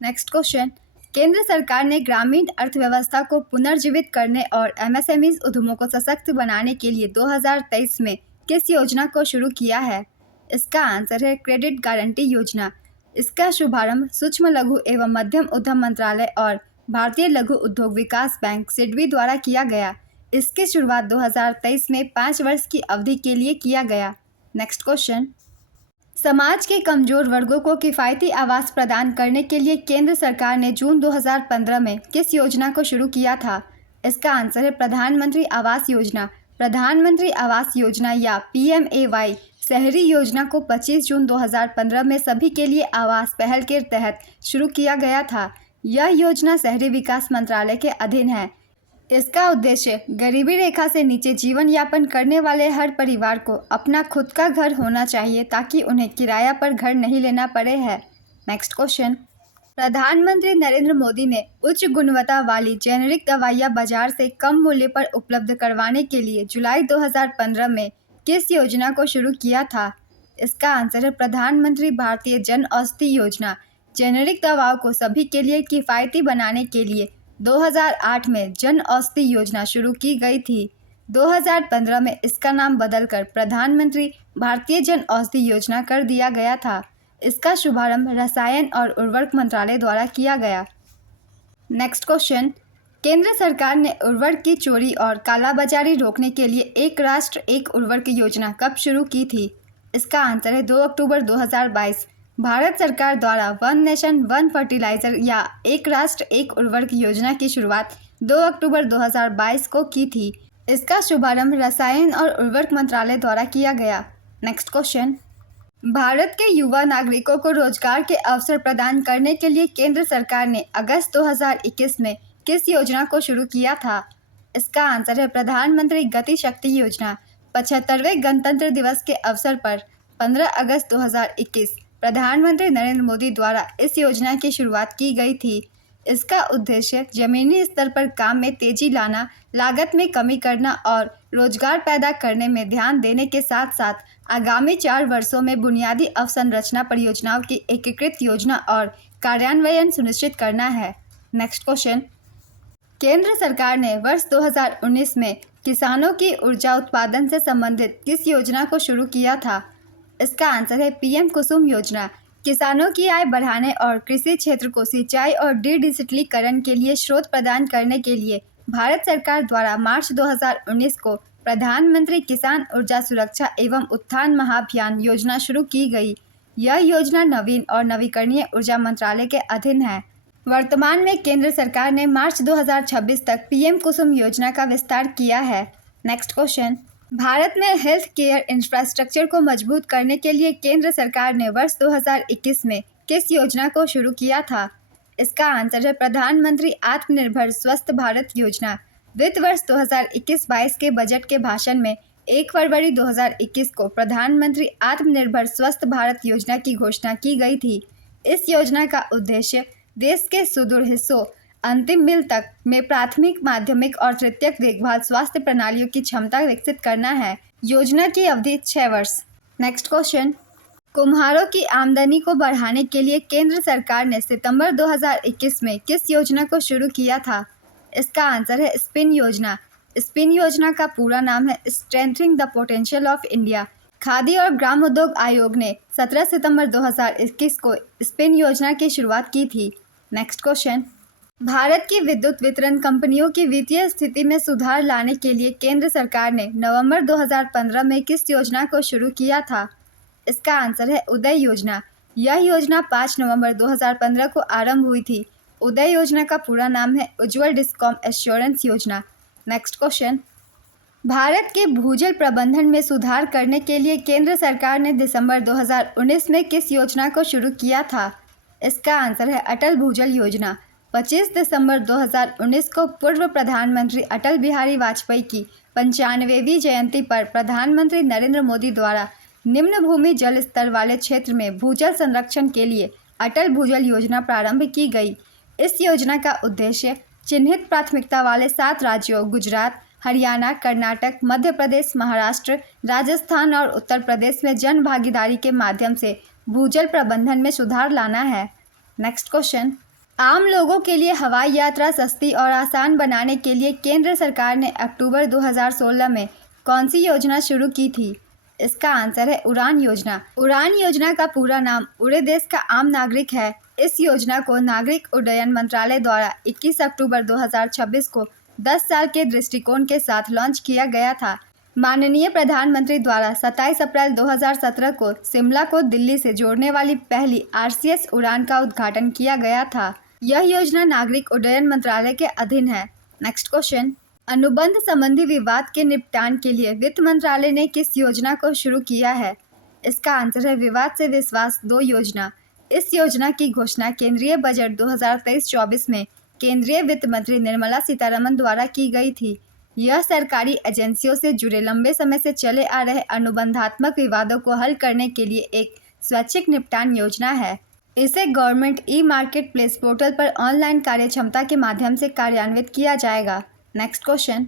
नेक्स्ट क्वेश्चन, केंद्र सरकार ने ग्रामीण अर्थव्यवस्था को पुनर्जीवित करने और MSME उद्यमों को सशक्त बनाने के लिए 2023 में किस योजना को शुरू किया है? इसका आंसर है क्रेडिट गारंटी योजना। इसका शुभारंभ सूक्ष्म लघु एवं मध्यम उद्यम मंत्रालय और भारतीय लघु उद्योग विकास बैंक सिडबी द्वारा किया गया। इसकी शुरुआत 2023 में 5 वर्ष की अवधि के लिए किया गया। नेक्स्ट क्वेश्चन, समाज के कमजोर वर्गों को किफ़ायती आवास प्रदान करने के लिए केंद्र सरकार ने जून 2015 में किस योजना को शुरू किया था? इसका आंसर है प्रधानमंत्री आवास योजना। प्रधानमंत्री आवास योजना या PMAY शहरी योजना को 25 जून 2015 में सभी के लिए आवास पहल के तहत शुरू किया गया था। यह योजना शहरी विकास मंत्रालय के अधीन है। इसका उद्देश्य गरीबी रेखा से नीचे जीवन यापन करने वाले हर परिवार को अपना खुद का घर होना चाहिए ताकि उन्हें किराया पर घर नहीं लेना पड़े है। नेक्स्ट क्वेश्चन, प्रधानमंत्री नरेंद्र मोदी ने उच्च गुणवत्ता वाली जेनेरिक दवाइयाँ बाजार से कम मूल्य पर उपलब्ध करवाने के लिए जुलाई 2015 में किस योजना को शुरू किया था? इसका आंसर है प्रधानमंत्री भारतीय जन औषधि योजना। जेनेरिक दवाओं को सभी के लिए किफ़ायती बनाने के लिए 2008 में जन औषधि योजना शुरू की गई थी। 2015 में इसका नाम बदलकर प्रधानमंत्री भारतीय जन औषधि योजना कर दिया गया था। इसका शुभारंभ रसायन और उर्वरक मंत्रालय द्वारा किया गया। नेक्स्ट क्वेश्चन, केंद्र सरकार ने उर्वरक की चोरी और कालाबाजारी रोकने के लिए एक राष्ट्र एक उर्वरक योजना कब शुरू की थी? इसका आंसर है 2 अक्टूबर 2022। भारत सरकार द्वारा वन नेशन वन फर्टिलाइजर या एक राष्ट्र एक उर्वरक योजना की शुरुआत 2 अक्टूबर 2022 को की थी। इसका शुभारंभ रसायन और उर्वरक मंत्रालय द्वारा किया गया। नेक्स्ट क्वेश्चन, भारत के युवा नागरिकों को रोजगार के अवसर प्रदान करने के लिए केंद्र सरकार ने अगस्त 2021 में किस योजना को शुरू किया था? इसका आंसर है प्रधानमंत्री गति शक्ति योजना। 75वें गणतंत्र दिवस के अवसर पर 15 अगस्त 2021 प्रधानमंत्री नरेंद्र मोदी द्वारा इस योजना की शुरुआत की गई थी। इसका उद्देश्य जमीनी स्तर पर काम में तेजी लाना, लागत में कमी करना और रोजगार पैदा करने में ध्यान देने के साथ साथ आगामी 4 वर्षों में बुनियादी अवसंरचना परियोजनाओं की एकीकृत योजना और कार्यान्वयन सुनिश्चित करना है। नेक्स्ट क्वेश्चन, केंद्र सरकार ने वर्ष 2019 में किसानों की ऊर्जा उत्पादन से संबंधित किस योजना को शुरू किया था? इसका आंसर है PM कुसुम योजना। किसानों की आय बढ़ाने और कृषि क्षेत्र को सिंचाई और डिजिटलीकरण के लिए स्रोत प्रदान करने के लिए भारत सरकार द्वारा मार्च 2019 को प्रधानमंत्री किसान ऊर्जा सुरक्षा एवं उत्थान महाअभियान योजना शुरू की गई। यह योजना नवीन और नवीकरणीय ऊर्जा मंत्रालय के अधीन है। वर्तमान में केंद्र सरकार ने मार्च 2026 तक PM कुसुम योजना का विस्तार किया है। नेक्स्ट क्वेश्चन, भारत में हेल्थ केयर इंफ्रास्ट्रक्चर को मजबूत करने के लिए केंद्र सरकार ने वर्ष 2021 में किस योजना को शुरू किया था? इसका आंसर है प्रधानमंत्री आत्मनिर्भर स्वस्थ भारत योजना। वित्त वर्ष 2021-22 के बजट के भाषण में 1 फरवरी 2021 को प्रधानमंत्री आत्मनिर्भर स्वस्थ भारत योजना की घोषणा की गई थी। इस योजना का उद्देश्य देश के सुदूर हिस्सों अंतिम मिल तक में प्राथमिक, माध्यमिक और तृतीयक देखभाल स्वास्थ्य प्रणालियों की क्षमता विकसित करना है। योजना की अवधि 6 वर्ष। नेक्स्ट क्वेश्चन, कुम्हारों की आमदनी को बढ़ाने के लिए केंद्र सरकार ने सितंबर 2021 में किस योजना को शुरू किया था? इसका आंसर है स्पिन योजना। स्पिन योजना का पूरा नाम है strengthening the potential of India. Khadi और ग्राम उद्योग आयोग ने 17 सितंबर 2021 को स्पिन योजना की शुरुआत की थी। नेक्स्ट क्वेश्चन, भारत की विद्युत वितरण कंपनियों की वित्तीय स्थिति में सुधार लाने के लिए केंद्र सरकार ने नवंबर 2015 में किस योजना को शुरू किया था? इसका आंसर है उदय योजना। यह योजना 5 नवंबर 2015 को आरंभ हुई थी। उदय योजना का पूरा नाम है उज्ज्वल डिस्कॉम एश्योरेंस योजना। नेक्स्ट क्वेश्चन, भारत के भूजल प्रबंधन में सुधार करने के लिए केंद्र सरकार ने दिसंबर 2019 में किस योजना को शुरू किया था? इसका आंसर है अटल भूजल योजना। 25 दिसंबर 2019 को पूर्व प्रधानमंत्री अटल बिहारी वाजपेयी की 95वीं जयंती पर प्रधानमंत्री नरेंद्र मोदी द्वारा निम्न भूमि जल स्तर वाले क्षेत्र में भूजल संरक्षण के लिए अटल भूजल योजना प्रारंभ की गई। इस योजना का उद्देश्य चिन्हित प्राथमिकता वाले 7 राज्यों गुजरात, हरियाणा, कर्नाटक, मध्य प्रदेश, महाराष्ट्र, राजस्थान और उत्तर प्रदेश में जन भागीदारी के माध्यम से भूजल प्रबंधन में सुधार लाना है। नेक्स्ट क्वेश्चन, आम लोगों के लिए हवाई यात्रा सस्ती और आसान बनाने के लिए केंद्र सरकार ने अक्टूबर 2016 में कौन सी योजना शुरू की थी? इसका आंसर है उड़ान योजना। उड़ान योजना का पूरा नाम उड़े देश का आम नागरिक है। इस योजना को नागरिक उड्डयन मंत्रालय द्वारा 21 अक्टूबर 2026 को 10 साल के दृष्टिकोण के साथ लॉन्च किया गया था। माननीय प्रधानमंत्री द्वारा 27 अप्रैल 2017 को शिमला को दिल्ली से जोड़ने वाली पहली RCS उड़ान का उद्घाटन किया गया था। यह योजना नागरिक उड्डयन मंत्रालय के अधीन है। नेक्स्ट क्वेश्चन, अनुबंध संबंधी विवाद के निपटान के लिए वित्त मंत्रालय ने किस योजना को शुरू किया है? इसका आंसर है विवाद से विश्वास 2 योजना। इस योजना की घोषणा केंद्रीय बजट 2023-24 में केंद्रीय वित्त मंत्री निर्मला सीतारमण द्वारा की गई थी। यह सरकारी एजेंसियों से जुड़े लंबे समय से चले आ रहे अनुबंधात्मक विवादों को हल करने के लिए एक स्वैच्छिक निपटान योजना है। इसे गवर्नमेंट ई-मार्केट प्लेस पोर्टल पर ऑनलाइन कार्यक्षमता के माध्यम से कार्यान्वित किया जाएगा। नेक्स्ट क्वेश्चन,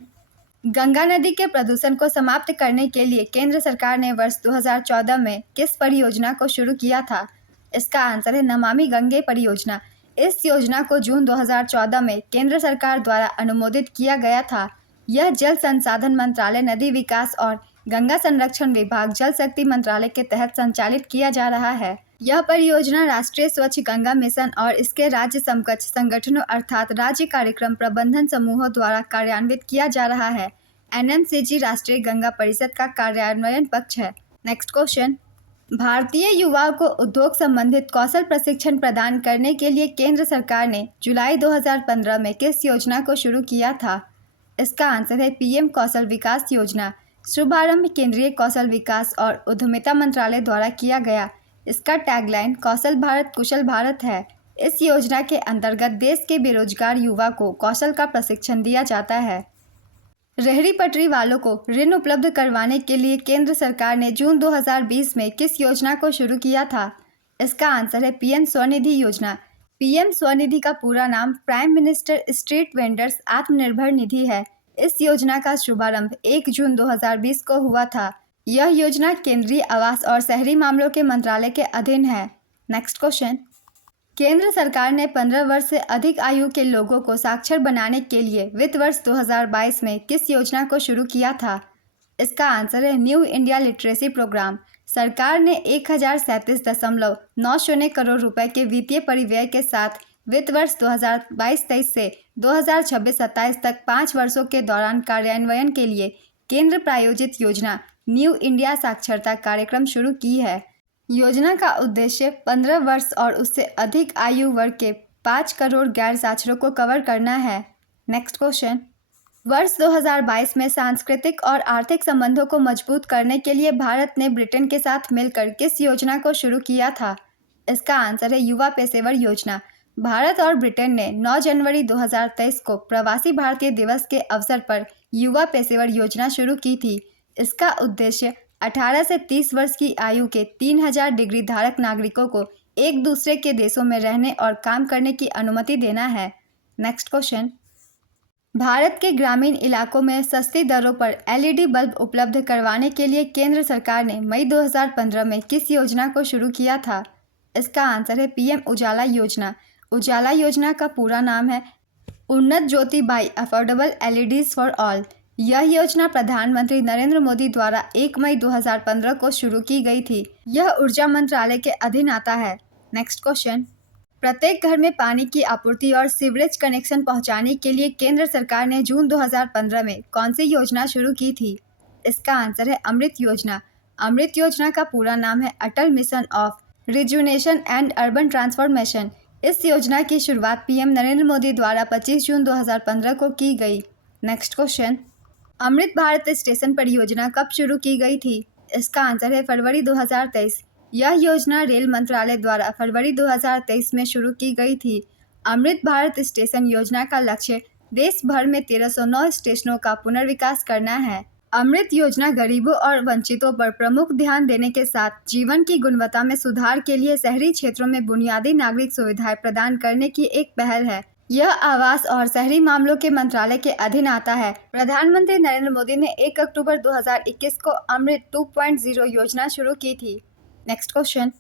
गंगा नदी के प्रदूषण को समाप्त करने के लिए केंद्र सरकार ने वर्ष 2014 में किस परियोजना को शुरू किया था? इसका आंसर है नमामि गंगे परियोजना। इस योजना को जून 2014 में केंद्र सरकार द्वारा अनुमोदित किया गया था। यह जल संसाधन मंत्रालय, नदी विकास और गंगा संरक्षण विभाग, जल शक्ति मंत्रालय के तहत संचालित किया जा रहा है। यह परियोजना राष्ट्रीय स्वच्छ गंगा मिशन और इसके राज्य समकक्ष संगठनों अर्थात राज्य कार्यक्रम प्रबंधन समूहों द्वारा कार्यान्वित किया जा रहा है। NMCG राष्ट्रीय गंगा परिषद का कार्यान्वयन पक्ष है। नेक्स्ट क्वेश्चन, भारतीय युवाओं को उद्योग संबंधित कौशल प्रशिक्षण प्रदान करने के लिए केंद्र सरकार ने जुलाई 2015 में किस योजना को शुरू किया था? इसका आंसर है PM कौशल विकास योजना। शुभारंभ केंद्रीय कौशल विकास और उद्यमिता मंत्रालय द्वारा किया गया। इसका टैगलाइन कौशल भारत कुशल भारत है। इस योजना के अंतर्गत देश के बेरोजगार युवा को कौशल का प्रशिक्षण दिया जाता है। रेहड़ी पटरी वालों को ऋण उपलब्ध करवाने के लिए केंद्र सरकार ने जून 2020 में किस योजना को शुरू किया था? इसका आंसर है PM स्वनिधि योजना। PM स्वनिधि का पूरा नाम prime minister street vendors Atmanirbhar Nidhi है। इस योजना का शुभारंभ 1 जून 2020 को हुआ था। यह योजना केंद्रीय आवास और शहरी मामलों के मंत्रालय के अधीन है। नेक्स्ट क्वेश्चन, केंद्र सरकार ने 15 वर्ष से अधिक आयु के लोगों को साक्षर बनाने के लिए वित्त वर्ष 2022 में किस योजना को शुरू किया था? इसका आंसर है न्यू इंडिया लिटरेसी प्रोग्राम। सरकार ने 1037.90 करोड़ रुपए के वित्तीय परिव्यय के साथ वित्त वर्ष 2022-23 से 2026-27 तक 5 वर्षों के दौरान कार्यान्वयन के लिए केंद्र प्रायोजित योजना न्यू इंडिया साक्षरता कार्यक्रम शुरू की है। योजना का उद्देश्य 15 वर्ष और उससे अधिक आयु वर्ग के 5 करोड़ गैर साक्षरों को कवर करना है। नेक्स्ट क्वेश्चन, वर्ष 2022 में सांस्कृतिक और आर्थिक संबंधों को मजबूत करने के लिए भारत ने ब्रिटेन के साथ मिलकर किस योजना को शुरू किया था? इसका आंसर है युवा पेशेवर योजना। भारत और ब्रिटेन ने 9 जनवरी 2023 को प्रवासी भारतीय दिवस के अवसर पर युवा पेशेवर योजना शुरू की थी। इसका उद्देश्य 18 से 30 वर्ष की आयु के 3000 डिग्री धारक नागरिकों को एक दूसरे के देशों में रहने और काम करने की अनुमति देना है। नेक्स्ट क्वेश्चन, भारत के ग्रामीण इलाकों में सस्ती दरों पर LED बल्ब उपलब्ध करवाने के लिए केंद्र सरकार ने मई 2015 में किस योजना को शुरू किया था? इसका आंसर है PM उजाला योजना। उजाला योजना का पूरा नाम है Unnat Jyoti by affordable LEDs for all. यह योजना प्रधानमंत्री नरेंद्र मोदी द्वारा 1 मई 2015 को शुरू की गई थी। यह ऊर्जा मंत्रालय के अधीन आता है। नेक्स्ट क्वेश्चन, प्रत्येक घर में पानी की आपूर्ति और सीवरेज कनेक्शन पहुंचाने के लिए केंद्र सरकार ने जून 2015 में कौन सी योजना शुरू की थी? इसका आंसर है अमृत योजना। अमृत योजना का पूरा नाम है Atal mission of rejuvenation and urban transformation. इस योजना की शुरुआत PM नरेंद्र मोदी द्वारा 25 जून 2015 को की गई। Next question, Amrit Bharat station परियोजना कब शुरू की गई थी? इसका आंसर है फरवरी 2023। यह योजना रेल मंत्रालय द्वारा फरवरी 2023 में शुरू की गई थी। अमृत भारत स्टेशन योजना का लक्ष्य देश भर में 1309 स्टेशनों का पुनर्विकास करना है। अमृत योजना गरीबों और वंचितों पर प्रमुख ध्यान देने के साथ जीवन की गुणवत्ता में सुधार के लिए शहरी क्षेत्रों में बुनियादी नागरिक सुविधाएं प्रदान करने की एक पहल है। यह आवास और शहरी मामलों के मंत्रालय के अधीन आता है। प्रधानमंत्री नरेंद्र मोदी ने 1 अक्टूबर 2021 को अमृत 2.0 योजना शुरू की थी। नेक्स्ट क्वेश्चन,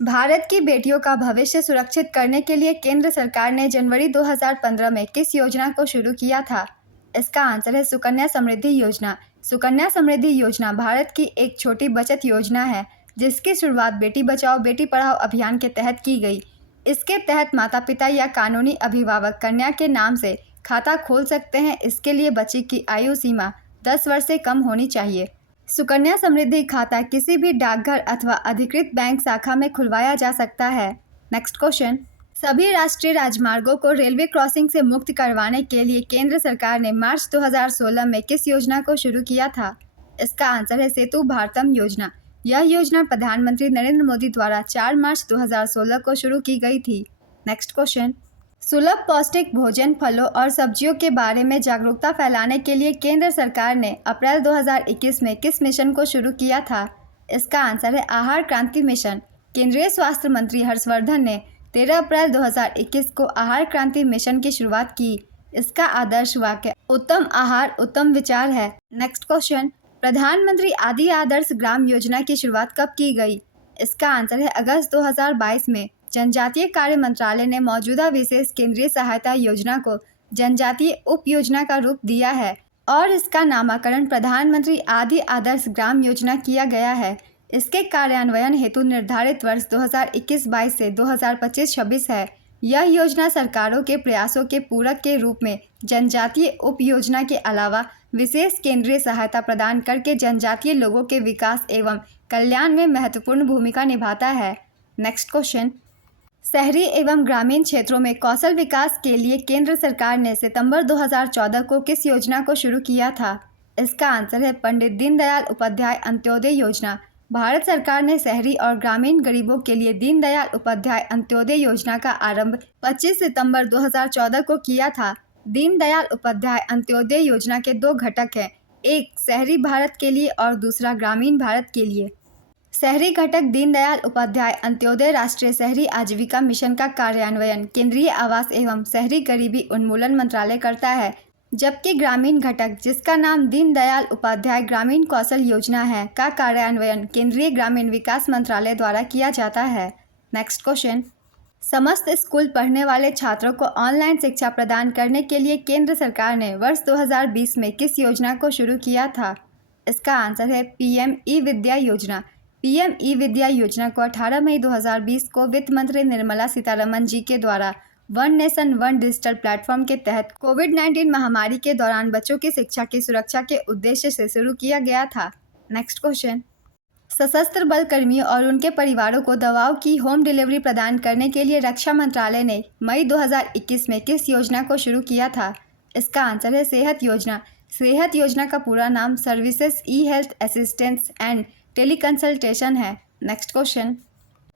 भारत की बेटियों का भविष्य सुरक्षित करने के लिए केंद्र सरकार ने जनवरी 2015 में किस योजना को शुरू किया था? इसका आंसर है सुकन्या समृद्धि योजना। सुकन्या समृद्धि योजना भारत की एक छोटी बचत योजना है जिसकी शुरुआत बेटी बचाओ बेटी पढ़ाओ अभियान के तहत की गई। इसके तहत माता पिता या कानूनी अभिभावक कन्या के नाम से खाता खोल सकते हैं। इसके लिए बच्ची की आयु सीमा 10 वर्ष से कम होनी चाहिए। सुकन्या समृद्धि खाता किसी भी डाकघर अथवा अधिकृत बैंक शाखा में खुलवाया जा सकता है। नेक्स्ट क्वेश्चन, सभी राष्ट्रीय राजमार्गों को रेलवे क्रॉसिंग से मुक्त करवाने के लिए केंद्र सरकार ने मार्च 2016 में किस योजना को शुरू किया था? इसका आंसर है सेतु भारतम योजना। यह योजना प्रधानमंत्री नरेंद्र मोदी द्वारा 4 मार्च 2016 को शुरू की गई थी। नेक्स्ट क्वेश्चन, सुलभ पौष्टिक भोजन फलों और सब्जियों के बारे में जागरूकता फैलाने के लिए केंद्र सरकार ने अप्रैल 2021 में किस मिशन को शुरू किया था? इसका आंसर है आहार क्रांति मिशन। केंद्रीय स्वास्थ्य मंत्री हर्षवर्धन ने 13 अप्रैल 2021 को आहार क्रांति मिशन की शुरुआत की। इसका आदर्श वाक्य उत्तम आहार उत्तम विचार है। नेक्स्ट क्वेश्चन, प्रधानमंत्री आदि आदर्श ग्राम योजना की शुरुआत कब की गई? इसका आंसर है अगस्त 2022 में। जनजातीय कार्य मंत्रालय ने मौजूदा विशेष केंद्रीय सहायता योजना को जनजातीय उप योजना का रूप दिया है और इसका नामकरण प्रधानमंत्री आदि आदर्श ग्राम योजना किया गया है। इसके कार्यान्वयन हेतु निर्धारित वर्ष 2021-22 से 2025-26 है। यह योजना सरकारों के प्रयासों के पूरक के रूप में जनजातीय उप योजना के अलावा विशेष केंद्रीय सहायता प्रदान करके जनजातीय लोगों के विकास एवं कल्याण में महत्वपूर्ण भूमिका निभाता है। नेक्स्ट क्वेश्चन, शहरी एवं ग्रामीण क्षेत्रों में कौशल विकास के लिए केंद्र सरकार ने सितंबर 2014 को किस योजना को शुरू किया था? इसका आंसर है पंडित दीनदयाल उपाध्याय अंत्योदय योजना। भारत सरकार ने शहरी और ग्रामीण गरीबों के लिए दीनदयाल उपाध्याय अंत्योदय योजना का आरंभ 25 सितंबर 2014 को किया था। दीनदयाल उपाध्याय अंत्योदय योजना के 2 घटक हैं, एक शहरी भारत के लिए और दूसरा ग्रामीण भारत के लिए। शहरी घटक दीनदयाल उपाध्याय अंत्योदय राष्ट्रीय शहरी आजीविका मिशन का कार्यान्वयन केंद्रीय आवास एवं शहरी गरीबी उन्मूलन मंत्रालय करता है, जबकि ग्रामीण घटक जिसका नाम दीनदयाल उपाध्याय ग्रामीण कौशल योजना है का कार्यान्वयन केंद्रीय ग्रामीण विकास मंत्रालय द्वारा किया जाता है। नेक्स्ट क्वेश्चन, समस्त स्कूल पढ़ने वाले छात्रों को ऑनलाइन शिक्षा प्रदान करने के लिए केंद्र सरकार ने वर्ष 2020 में किस योजना को शुरू किया था? इसका आंसर है पीएम ई विद्या योजना। पीएम ई विद्या योजना को 18 मई 2020 को वित्त मंत्री निर्मला सीतारमण जी के द्वारा one nation one digital platform के तहत कोविड-19 महामारी के दौरान बच्चों की शिक्षा की सुरक्षा के उद्देश्य से शुरू किया गया था। नेक्स्ट क्वेश्चन, सशस्त्र बल कर्मियों और उनके परिवारों को दवाओं की होम डिलीवरी प्रदान करने के लिए रक्षा मंत्रालय ने मई 2021 में किस योजना को शुरू किया था? इसका आंसर है सेहत योजना। सेहत योजना का पूरा नाम services E health assistance and teleconsultation है। नेक्स्ट क्वेश्चन,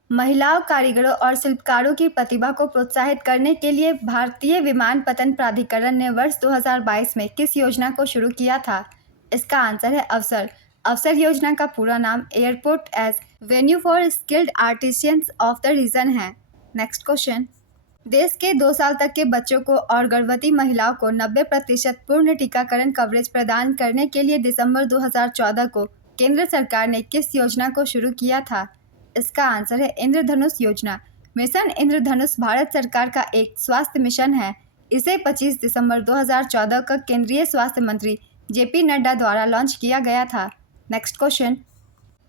महिलाओं कारीगरों और शिल्पकारों की प्रतिभा को प्रोत्साहित करने के लिए भारतीय विमानपत्तन प्राधिकरण ने वर्ष 2022 में किस योजना को शुरू किया था? इसका आंसर है अवसर। अवसर योजना का पूरा नाम airport as venue for skilled artisans of the region है। नेक्स्ट क्वेश्चन, देश के 2 साल तक के बच्चों को और गर्भवती महिलाओं को 90% पूर्ण टीकाकरण कवरेज प्रदान करने के लिए दिसंबर 2014 को केंद्र सरकार ने किस योजना को शुरू किया था? इसका आंसर है इंद्रधनुष योजना। मिशन इंद्रधनुष भारत सरकार का एक स्वास्थ्य मिशन है। इसे 25 दिसंबर 2014 को केंद्रीय स्वास्थ्य मंत्री जेपी नड्डा द्वारा लॉन्च किया गया था। नेक्स्ट क्वेश्चन,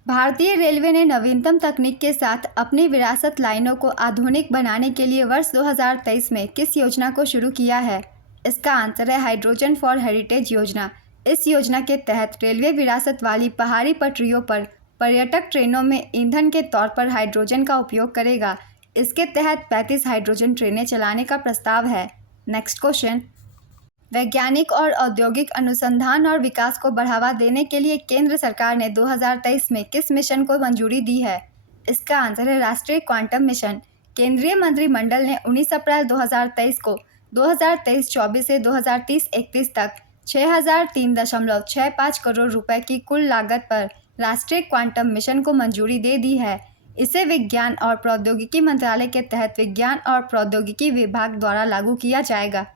भारतीय रेलवे ने नवीनतम तकनीक के साथ अपनी विरासत लाइनों को आधुनिक बनाने के लिए वर्ष 2023 में किस योजना को शुरू किया है? इसका आंसर है हाइड्रोजन फॉर हेरिटेज योजना। इस योजना के तहत रेलवे विरासत वाली पहाड़ी पटरियों पर पर्यटक ट्रेनों में ईंधन के तौर पर हाइड्रोजन का उपयोग करेगा। इसके तहत 35 हाइड्रोजन ट्रेनें चलाने का प्रस्ताव है। नेक्स्ट क्वेश्चन, वैज्ञानिक और औद्योगिक अनुसंधान और विकास को बढ़ावा देने के लिए केंद्र सरकार ने 2023 में किस मिशन को मंजूरी दी है? इसका आंसर है राष्ट्रीय क्वांटम मिशन। केंद्रीय मंत्रिमंडल ने 19 अप्रैल 2023 को 2023-24 से 2030-31 तक 6003.65 करोड़ रुपए की कुल लागत पर राष्ट्रीय क्वांटम मिशन को मंजूरी दे दी है। इसे विज्ञान और प्रौद्योगिकी मंत्रालय के तहत विज्ञान और प्रौद्योगिकी विभाग द्वारा लागू किया जाएगा।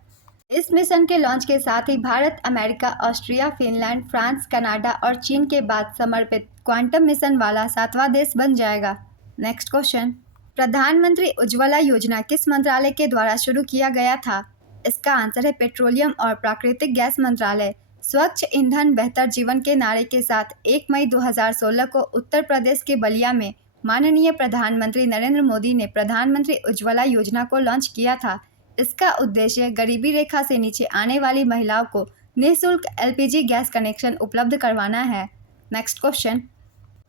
इस मिशन के लॉन्च के साथ ही Bharat, America, Austria, Finland, France, Canada और चीन के बाद समर्पित क्वांटम मिशन वाला 7वां देश बन जाएगा। नेक्स्ट क्वेश्चन, प्रधानमंत्री उज्ज्वला योजना किस मंत्रालय के द्वारा शुरू किया गया था? इसका आंसर है पेट्रोलियम और प्राकृतिक गैस मंत्रालय। स्वच्छ ईंधन बेहतर जीवन के नारे के साथ 1 मई 2016 को उत्तर प्रदेश के बलिया में माननीय प्रधानमंत्री नरेंद्र मोदी ने प्रधानमंत्री उज्ज्वला योजना को लॉन्च किया था। इसका उद्देश्य गरीबी रेखा से नीचे आने वाली महिलाओं को निःशुल्क एलपीजी गैस कनेक्शन उपलब्ध करवाना है। नेक्स्ट क्वेश्चन,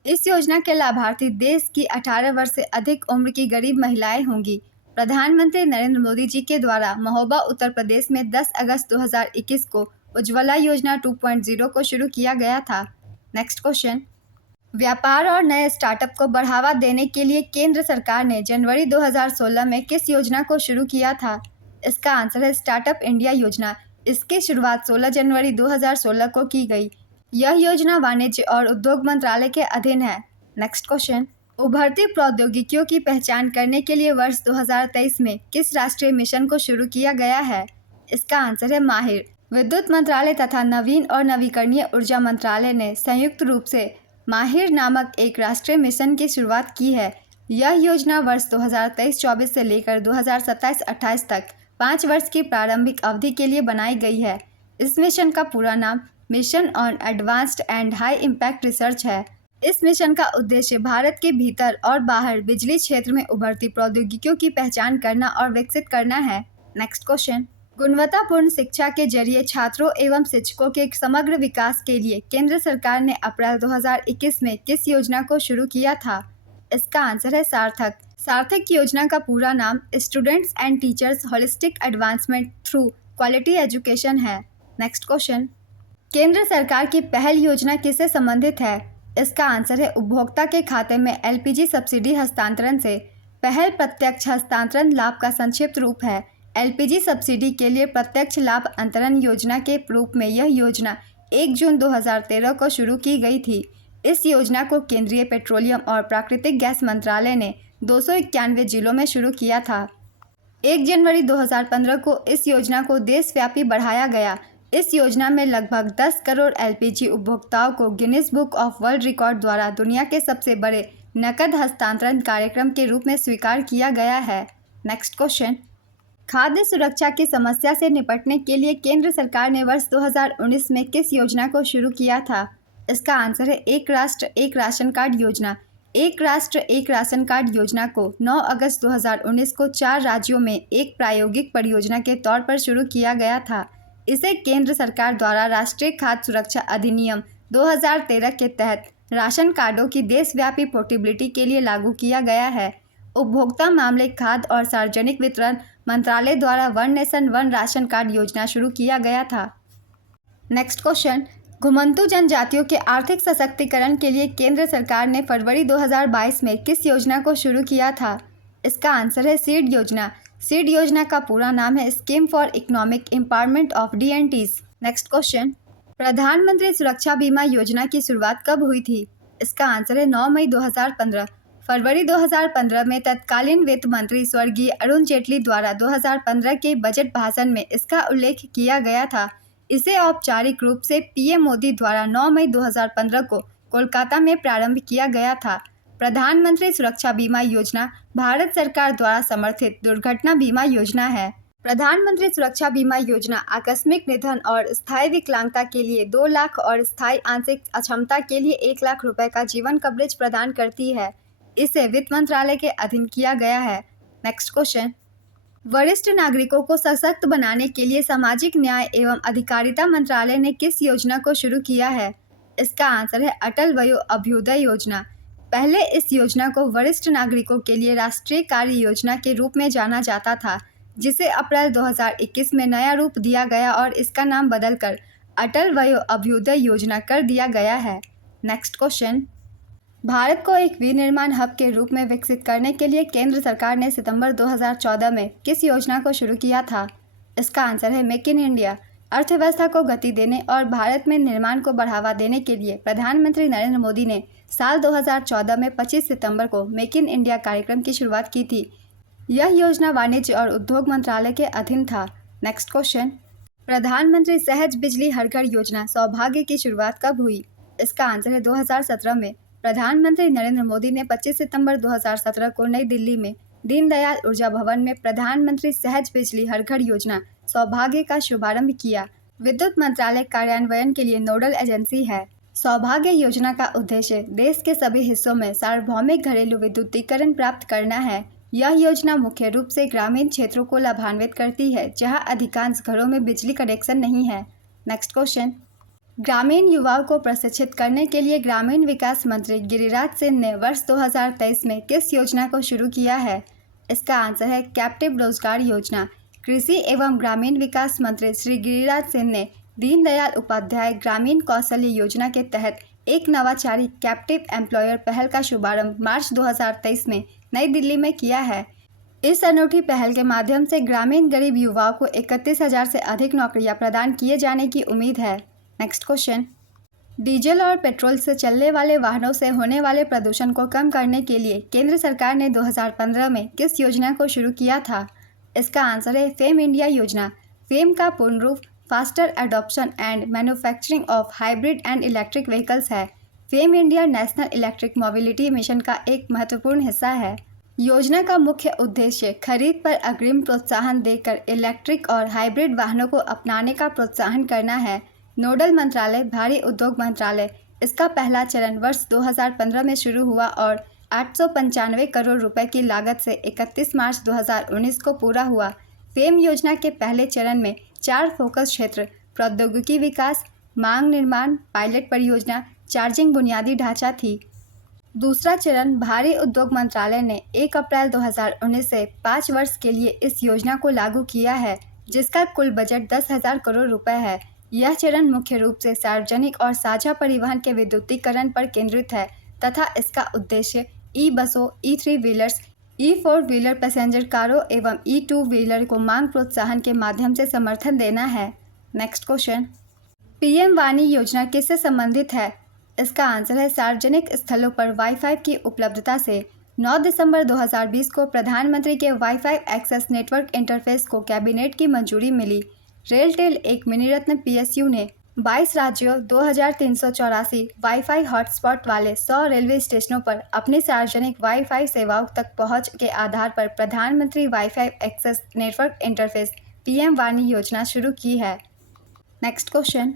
इस योजना के लाभार्थी देश की 18 वर्ष से अधिक उम्र की गरीब महिलाएं होंगी। प्रधानमंत्री नरेंद्र मोदी जी के द्वारा महोबा, उत्तर प्रदेश में 10 अगस्त 2021 को उज्ज्वला योजना 2.0 को शुरू किया गया था। नेक्स्ट क्वेश्चन, व्यापार और नए स्टार्टअप को बढ़ावा देने के लिए केंद्र सरकार ने जनवरी 2016 में किस योजना को शुरू किया था? इसका आंसर है स्टार्टअप इंडिया योजना। इसकी शुरुआत 16 जनवरी 2016 को की गई। यह योजना वाणिज्य और उद्योग मंत्रालय के अधीन है। नेक्स्ट क्वेश्चन, उभरती प्रौद्योगिकियों की पहचान करने के लिए वर्ष 2023 में किस राष्ट्रीय मिशन को शुरू किया गया है? इसका आंसर है माहिर। विद्युत मंत्रालय तथा नवीन और नवीकरणीय ऊर्जा मंत्रालय ने संयुक्त रूप से माहिर नामक एक राष्ट्रीय मिशन की शुरुआत की है। यह योजना वर्ष 2023-24 से लेकर 2027-28 तक 5 वर्ष की प्रारंभिक अवधि के लिए बनाई गई है। इस मिशन का पूरा नाम mission on advanced and high impact research है। इस मिशन का उद्देश्य भारत के भीतर और बाहर बिजली क्षेत्र में उभरती प्रौद्योगिकियों की पहचान करना और विकसित करना है। नेक्स्ट क्वेश्चन, गुणवत्तापूर्ण शिक्षा के जरिए छात्रों एवं शिक्षकों के समग्र विकास के लिए केंद्र सरकार ने अप्रैल 2021 में किस योजना को शुरू किया था? इसका आंसर है सार्थक। सार्थक योजना का पूरा नाम students and teachers holistic advancement through quality education है। नेक्स्ट क्वेश्चन, केंद्र सरकार की पहल योजना किससे संबंधित है? इसका आंसर है उपभोक्ता के खाते में एलपीजी सब्सिडी हस्तांतरण से। पहल प्रत्यक्ष हस्तांतरण लाभ का संक्षिप्त रूप है। एलपीजी सब्सिडी के लिए प्रत्यक्ष लाभ अंतरण योजना के रूप में यह योजना 1 जून 2013 को शुरू की गई थी। इस योजना को केंद्रीय पेट्रोलियम और प्राकृतिक गैस मंत्रालय ने 291 जिलों में शुरू किया था। 1 जनवरी 2015 को इस योजना को देशव्यापी बढ़ाया गया। इस योजना में लगभग 10 करोड़ एलपीजी उपभोक्ताओं को Guinness book of world record द्वारा दुनिया के सबसे बड़े नकद हस्तांतरण कार्यक्रम के रूप में स्वीकार किया गया है। नेक्स्ट क्वेश्चन, खाद्य सुरक्षा की समस्या से निपटने के लिए केंद्र सरकार ने वर्ष 2019 में किस योजना को शुरू किया था? इसका आंसर है एक राष्ट्र एक राशन कार्ड योजना। एक राष्ट्र एक राशन कार्ड योजना को 9 अगस्त 2019 को 4 राज्यों में एक प्रायोगिक परियोजना के तौर पर शुरू किया गया था। इसे केंद्र सरकार द्वारा राष्ट्रीय खाद्य सुरक्षा अधिनियम 2013 के तहत राशन कार्डों की देशव्यापी पोर्टेबिलिटी के लिए लागू किया गया है। उपभोक्ता मामले, खाद्य और सार्वजनिक वितरण मंत्रालय द्वारा one nation one ration card योजना शुरू किया गया था। नेक्स्ट क्वेश्चन, घुमंतू जनजातियों के आर्थिक सशक्तिकरण के लिए केंद्र सरकार ने फरवरी 2022 में किस योजना को शुरू किया था? इसका आंसर है सीड योजना। सीड योजना का पूरा नाम है scheme for economic empowerment of DNTs. Next question, प्रधानमंत्री सुरक्षा बीमा योजना की शुरुआत कब हुई थी? इसका आंसर है 9 मई 2015। फरवरी 2015 में तत्कालीन वित्त मंत्री स्वर्गीय अरुण जेटली द्वारा 2015 के बजट भाषण में इसका उल्लेख किया गया था। इसे औपचारिक रूप से पीएम मोदी द्वारा 9 मई 2015 को कोलकाता में प्रारंभ किया गया था। प्रधानमंत्री सुरक्षा बीमा योजना भारत सरकार द्वारा समर्थित दुर्घटना बीमा योजना है। प्रधानमंत्री सुरक्षा बीमा योजना आकस्मिक निधन और स्थायी विकलांगता के लिए 2 लाख और स्थायी आंशिक अक्षमता के लिए 1 लाख रुपए का जीवन कवरेज प्रदान करती है। इसे वित्त मंत्रालय के अधीन किया गया है। नेक्स्ट क्वेश्चन, वरिष्ठ नागरिकों को सशक्त बनाने के लिए सामाजिक न्याय एवं अधिकारिता मंत्रालय ने किस योजना को शुरू किया है? इसका आंसर है अटल वयो अभ्युदय योजना। पहले इस योजना को वरिष्ठ नागरिकों के लिए राष्ट्रीय कार्य योजना के रूप में जाना जाता था, जिसे अप्रैल 2021 में नया रूप दिया गया और इसका नाम बदलकर अटल वयो अभ्युदय योजना कर दिया गया है। नेक्स्ट क्वेश्चन, भारत को एक विनिर्माण हब के रूप में विकसित करने के लिए केंद्र सरकार ने सितंबर 2014 में किस योजना को शुरू किया था? इसका आंसर है मेक इन इंडिया। अर्थव्यवस्था को गति देने और भारत में निर्माण को बढ़ावा देने के लिए प्रधानमंत्री नरेंद्र मोदी ने साल 2014 में 25 सितंबर को मेक इन इंडिया कार्यक्रम की शुरुआत की थी। यह योजना वाणिज्य और उद्योग मंत्रालय के अधीन था। नेक्स्ट क्वेश्चन, प्रधानमंत्री सहज बिजली हर घर योजना सौभाग्य की शुरुआत कब हुई? इसका आंसर है 2017 में। प्रधानमंत्री नरेंद्र मोदी ने 25 सितंबर 2017 को नई दिल्ली में दीनदयाल ऊर्जा भवन में प्रधानमंत्री सहज बिजली हर घर योजना सौभाग्य का शुभारंभ किया। विद्युत मंत्रालय कार्यान्वयन के लिए नोडल एजेंसी है। सौभाग्य योजना का उद्देश्य देश के सभी हिस्सों में सार्वभौमिक घरेलू विद्युतीकरण प्राप्त करना है। यह योजना मुख्य रूप से ग्रामीण क्षेत्रों को लाभान्वित करती है जहां अधिकांश घरों में बिजली कनेक्शन नहीं है। नेक्स्ट क्वेश्चन, ग्रामीण युवाओं को प्रशिक्षित करने के लिए ग्रामीण विकास मंत्री गिरिराज सिंह ने वर्ष 2023 में किस योजना को शुरू किया है? इसका आंसर है कैप्टिव रोजगार योजना। कृषि एवं ग्रामीण विकास मंत्री श्री गिरिराज सिंह ने दीनदयाल उपाध्याय ग्रामीण कौशल्य योजना के तहत एक नवाचारी कैप्टिव एम्प्लॉयर पहल का शुभारंभ मार्च 2023 में नई दिल्ली में किया है। इस अनूठी पहल के माध्यम से ग्रामीण गरीब युवाओं को 31,000 से अधिक नौकरियां प्रदान किए जाने की उम्मीद है। नेक्स्ट क्वेश्चन, डीजल और पेट्रोल से चलने वाले वाहनों से होने वाले प्रदूषण को कम करने के लिए केंद्र सरकार ने 2015 में किस योजना को शुरू किया था? इसका आंसर है फेम इंडिया योजना। फेम का पूर्ण रूप faster adoption and manufacturing of hybrid and electric vehicles है। FAME India national electric mobility mission का एक महत्वपूर्ण हिस्सा है। योजना का मुख्य उद्देश्य खरीद पर अग्रिम प्रोत्साहन देकर इलेक्ट्रिक और हाइब्रिड वाहनों को अपनाने का प्रोत्साहन करना है। नोडल मंत्रालय भारी उद्योग मंत्रालय। इसका पहला चरण वर्ष 2015 में शुरू हुआ और 895 करोड़ रुपए की लागत से 31 मार्च 2019 को पूरा हुआ। फेम योजना के पहले चरण में 4 फोकस क्षेत्र प्रौद्योगिकी विकास, मांग निर्माण, पायलट परियोजना, चार्जिंग बुनियादी ढांचा थी। दूसरा चरण भारी उद्योग मंत्रालय ने 1 अप्रैल 2019 से 5 वर्ष के लिए इस योजना को लागू किया है, जिसका कुल बजट 10,000 करोड़ रुपए है। यह चरण मुख्य रूप से सार्वजनिक और साझा परिवहन के विद्युतीकरण पर केंद्रित है तथा इसका उद्देश्य ई बसों, ई3 व्हीलर्स, ई4 व्हीलर पैसेंजर कारों एवं ई2 व्हीलर को मांग प्रोत्साहन के माध्यम से समर्थन देना है। नेक्स्ट क्वेश्चन, पीएम वाणी योजना किससे संबंधित है? इसका आंसर है सार्वजनिक स्थलों पर वाईफाई की उपलब्धता से। 9 दिसंबर 2020 को प्रधानमंत्री के वाईफाई एक्सेस नेटवर्क इंटरफेस को कैबिनेट की मंजूरी मिली। रेलटेल एक मिनीरत्न पीएसयू ने 22 राज्यों 2384 वाईफाई हॉटस्पॉट वाले 100 रेलवे स्टेशनों पर अपनी सार्वजनिक वाईफाई सेवाओं तक पहुंच के आधार पर प्रधानमंत्री wifi access network interface PM वाणी योजना शुरू की है। नेक्स्ट क्वेश्चन,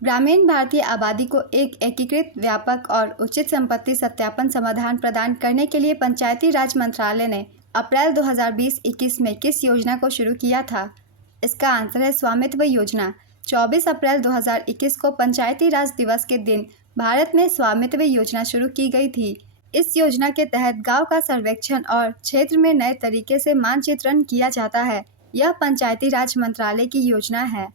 ग्रामीण भारतीय आबादी को एक एकीकृत, व्यापक और उचित संपत्ति सत्यापन समाधान प्रदान करने के लिए पंचायती राज मंत्रालय ने अप्रैल 2020-21 में किस योजना को शुरू किया था? इसका आंसर है स्वामित्व योजना। 24 अप्रैल 2021 को पंचायती राज दिवस के दिन भारत में स्वामित्व योजना शुरू की गई थी। इस योजना के तहत गांव का सर्वेक्षण और क्षेत्र में नए तरीके से मानचित्रण किया जाता है। यह पंचायती राज मंत्रालय की योजना है।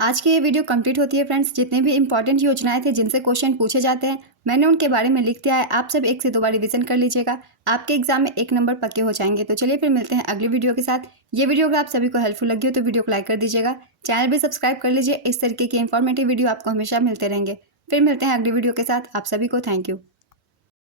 आज की ये वीडियो कंप्लीट होती है फ्रेंड्स। जितने भी इंपॉर्टेंट योजनाएं थे जिनसे क्वेश्चन पूछे जाते हैं मैंने उनके बारे में लिख दिया है। आप सब 1 से 2 बार रिवीजन कर लीजिएगा, आपके एग्जाम में 1 नंबर पक्के हो जाएंगे। तो चलिए फिर मिलते हैं अगली वीडियो के साथ। ये वीडियो अगर आप सभी को हेल्पफुल लगी हो तो वीडियो को लाइक कर दीजिएगा, चैनल भी सब्सक्राइब कर लीजिए। इस तरीके की इंफॉर्मेटिव वीडियो आपको हमेशा मिलते रहेंगे। फिर मिलते हैं अगली वीडियो के साथ। आप सभी को थैंक यू।